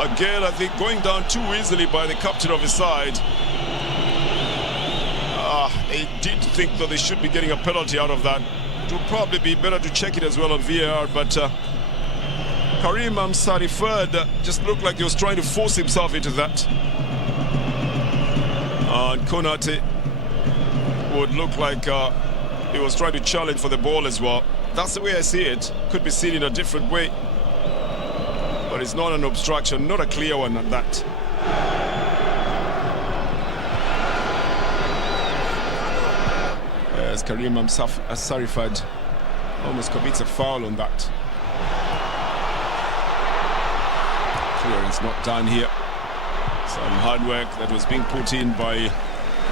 again, I think going down too easily by the captain of his side. They did think that they should be getting a penalty out of that. It would probably be better to check it as well on VAR, but Karim Sarifad just looked like he was trying to force himself into that. And Konate would look like he was trying to challenge for the ball as well. That's the way I see it. Could be seen in a different way. But it's not an obstruction, not a clear one at that. As Karim Sarifad almost commits a foul on that. Clearance not done here. Some hard work that was being put in by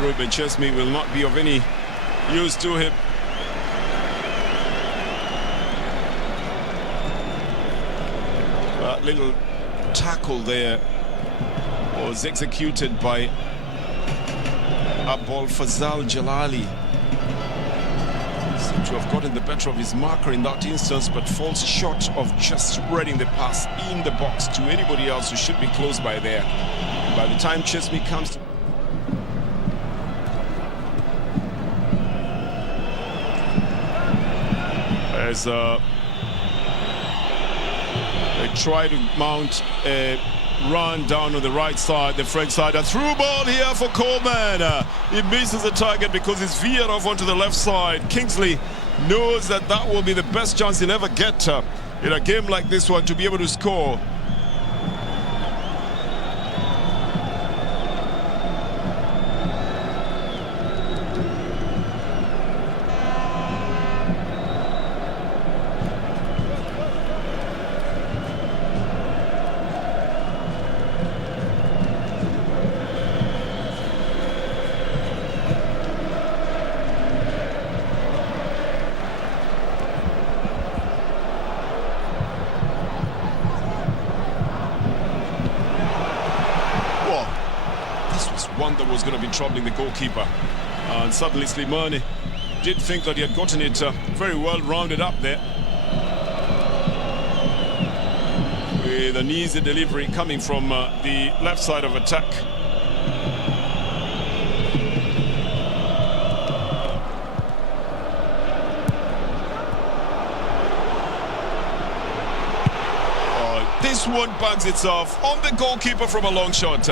Ruben Chesney will not be of any use to him. That little tackle there was executed by Abol Fazal Jalali. Seemed to have gotten the better of his marker in that instance, but falls short of just spreading the pass in the box to anybody else who should be close by there. By the time Chesney comes to... As they try to mount a run down on the right side, the French side. A through ball here for Coleman. He misses the target because it's veered off onto the left side. Kingsley knows that that will be the best chance he'll ever get in a game like this one to be able to score. One that was going to be troubling the goalkeeper, and suddenly Slimani did think that he had gotten it very well rounded up there, with an easy delivery coming from the left side of attack. This one bangs itself on the goalkeeper from a long shot.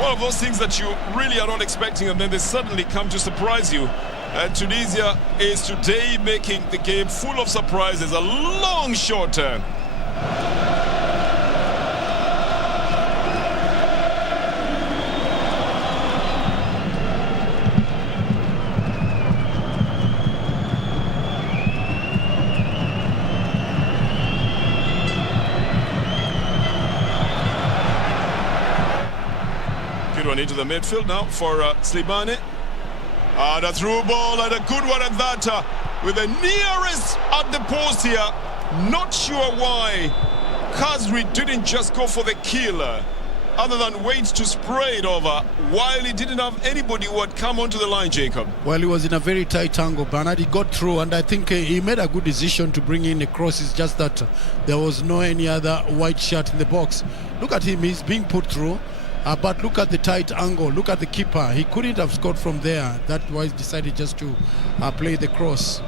One of those things that you really are not expecting, and then they suddenly come to surprise you. And Tunisia is today making the game full of surprises. A long shot. Into the midfield now for Slimani, and a through ball, and a good one at that, with the nearest at the post here. Not sure why Kazri didn't just go for the killer, other than wait to spray it over, while he didn't have anybody who had come onto the line, Jacob. Well, he was in a very tight angle, Bernard. He got through, and I think he made a good decision to bring in a cross. It's just that there was no any other white shirt in the box. Look at him, he's being put through. But look at the tight angle, look at the keeper. He couldn't have scored from there. That's why he decided just to play the cross.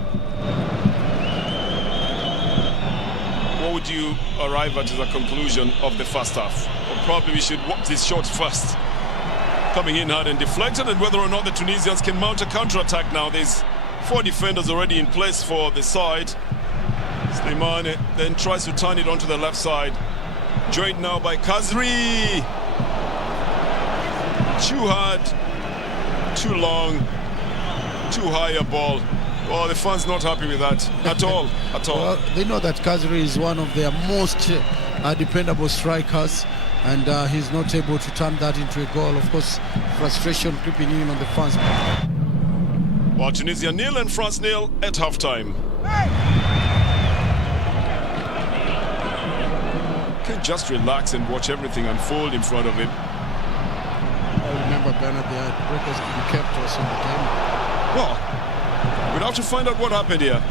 What would you arrive at as a conclusion of the first half? Or probably we should watch this shot first. Coming in hard and deflected, and whether or not the Tunisians can mount a counter-attack now. There's 4 defenders already in place for the side. Slimani then tries to turn it onto the left side. Joined now by Kazri. Too hard, too long, too high a ball. Well, the fans not happy with that at all, at all. Well, they know that Kazri is one of their most dependable strikers, and he's not able to turn that into a goal. Of course, frustration creeping in on the fans. Well, Tunisia 0 and France 0 at halftime. Can just relax and watch everything unfold in front of him. I remember, Bernard, the breakers could be kept us in the game. Well, we'll have to find out what happened here.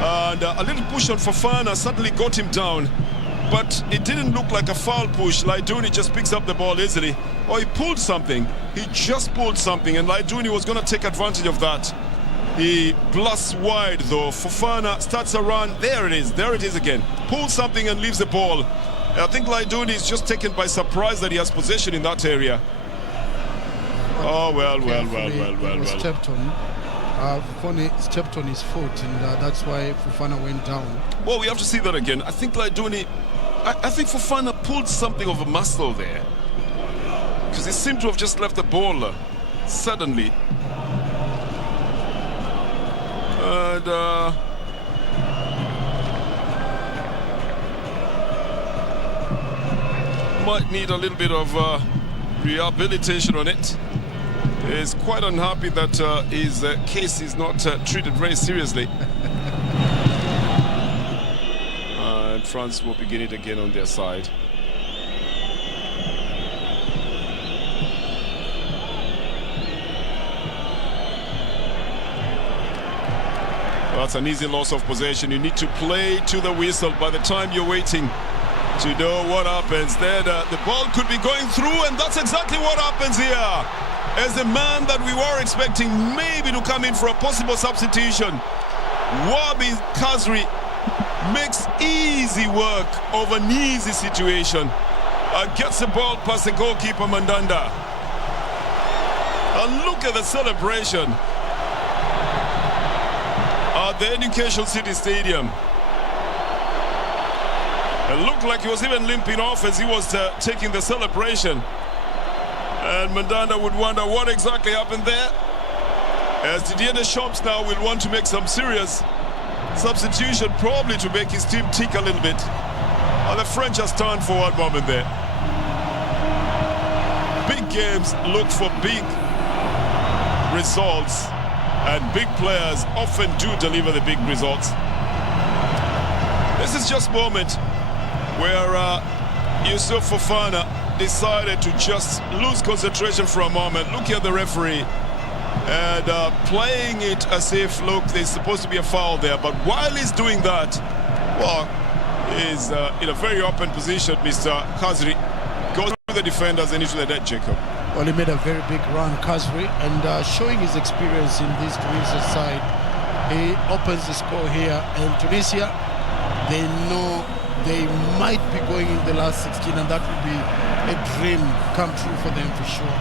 And a little push on Fofana suddenly got him down, but it didn't look like a foul push. Laiduni just picks up the ball easily. Or he pulled something. He just pulled something, and Laiduni was going to take advantage of that. He blasts wide though. Fofana starts a run. There it is again. Pulls something and leaves the ball. I think Laiduni is just taken by surprise that he has possession in that area. Oh, well. Stepped on. Fofana stepped on his foot, and that's why Fofana went down. Well, we have to see that again. I think Laiduni, I think Fofana pulled something of a muscle there, because he seemed to have just left the ball suddenly. And might need a little bit of rehabilitation on it. He's quite unhappy that his case is not treated very seriously. And France will begin it again on their side. That's an easy loss of possession. You need to play to the whistle by the time you're waiting to know what happens. Then the ball could be going through, and that's exactly what happens here. As the man that we were expecting maybe to come in for a possible substitution, Wabi Kazri makes easy work of an easy situation. Gets the ball past the goalkeeper Mandanda. And look at the celebration at the Education City Stadium. It looked like he was even limping off as he was taking the celebration. And Mandanda would wonder what exactly happened there. As Didier Deschamps now will want to make some serious substitution, probably to make his team tick a little bit. And the French are stunned for one moment there. Big games look for big results, and big players often do deliver the big results. This is just a moment where Youssouf Fofana decided to just lose concentration for a moment, looking at the referee and playing it as if, look, there's supposed to be a foul there. But while he's doing that, well, he's in a very open position. Mr. Kazri goes through the defenders and into the net, Jacob. Well, he made a very big run, Kazri, and showing his experience in this Tunisia side, he opens the score here. And Tunisia, they know they might be going in the last 16, and that would be a dream come true for them for sure.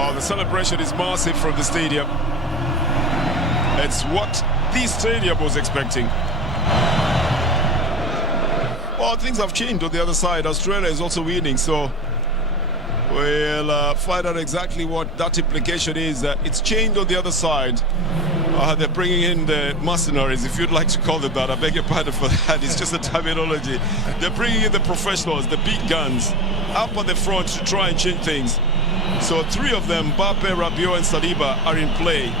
Oh, the celebration is massive from the stadium. It's what this stadium was expecting. Well, things have changed on the other side. Australia is also winning, so we'll find out exactly what that implication is. It's changed on the other side. They're bringing in the mercenaries, if you'd like to call them that. I beg your pardon for that. It's just a terminology. They're bringing in the professionals, the big guns, up at the front to try and change things. So three of them, Mbappe, Rabiot, and Saliba, are in play.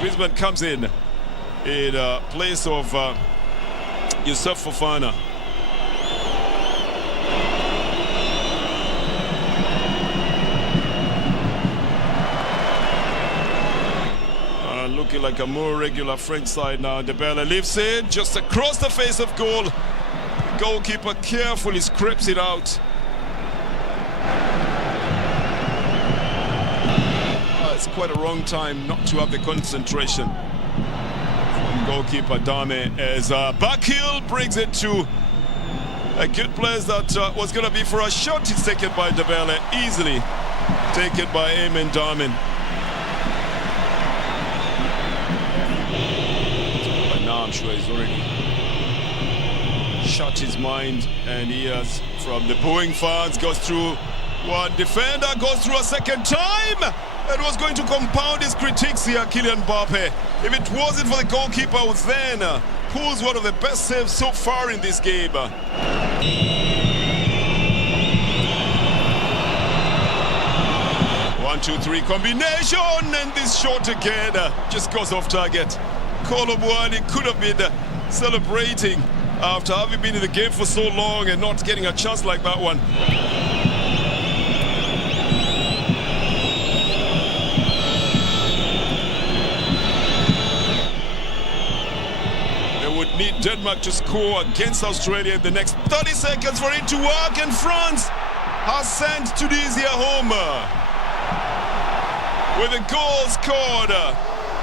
Griezmann comes in place of Youssouf Fofana. Looking like a more regular French side now. Debele lifts it just across the face of goal. The goalkeeper carefully scrapes it out. It's quite a wrong time not to have the concentration from goalkeeper Dame, as Bakil brings it to a good place that was going to be for a shot. It's taken by Debele, easily taken by Emin Damin. I'm sure he's already shut his mind, and he has, from the booing fans, goes through one defender, goes through a second time, and was going to compound his critiques here, Kylian Mbappe. If it wasn't for the goalkeeper who then pulls one of the best saves so far in this game. 1-2-3 combination, and this shot again just goes off target. Kolo Muani could have been celebrating after having been in the game for so long and not getting a chance like that one. They would need Denmark to score against Australia in the next 30 seconds for it to work, and France has sent Tunisia home with a goal scored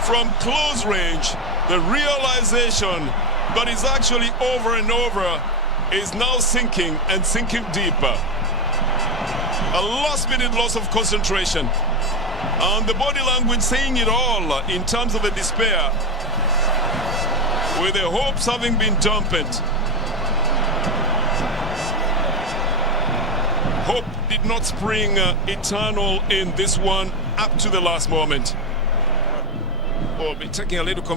from close range. The realization that is actually over and over is now sinking and sinking deeper. A last-minute loss of concentration. And the body language saying it all in terms of a despair, with the hopes having been dampened. Hope did not spring eternal in this one up to the last moment. We'll be taking a little community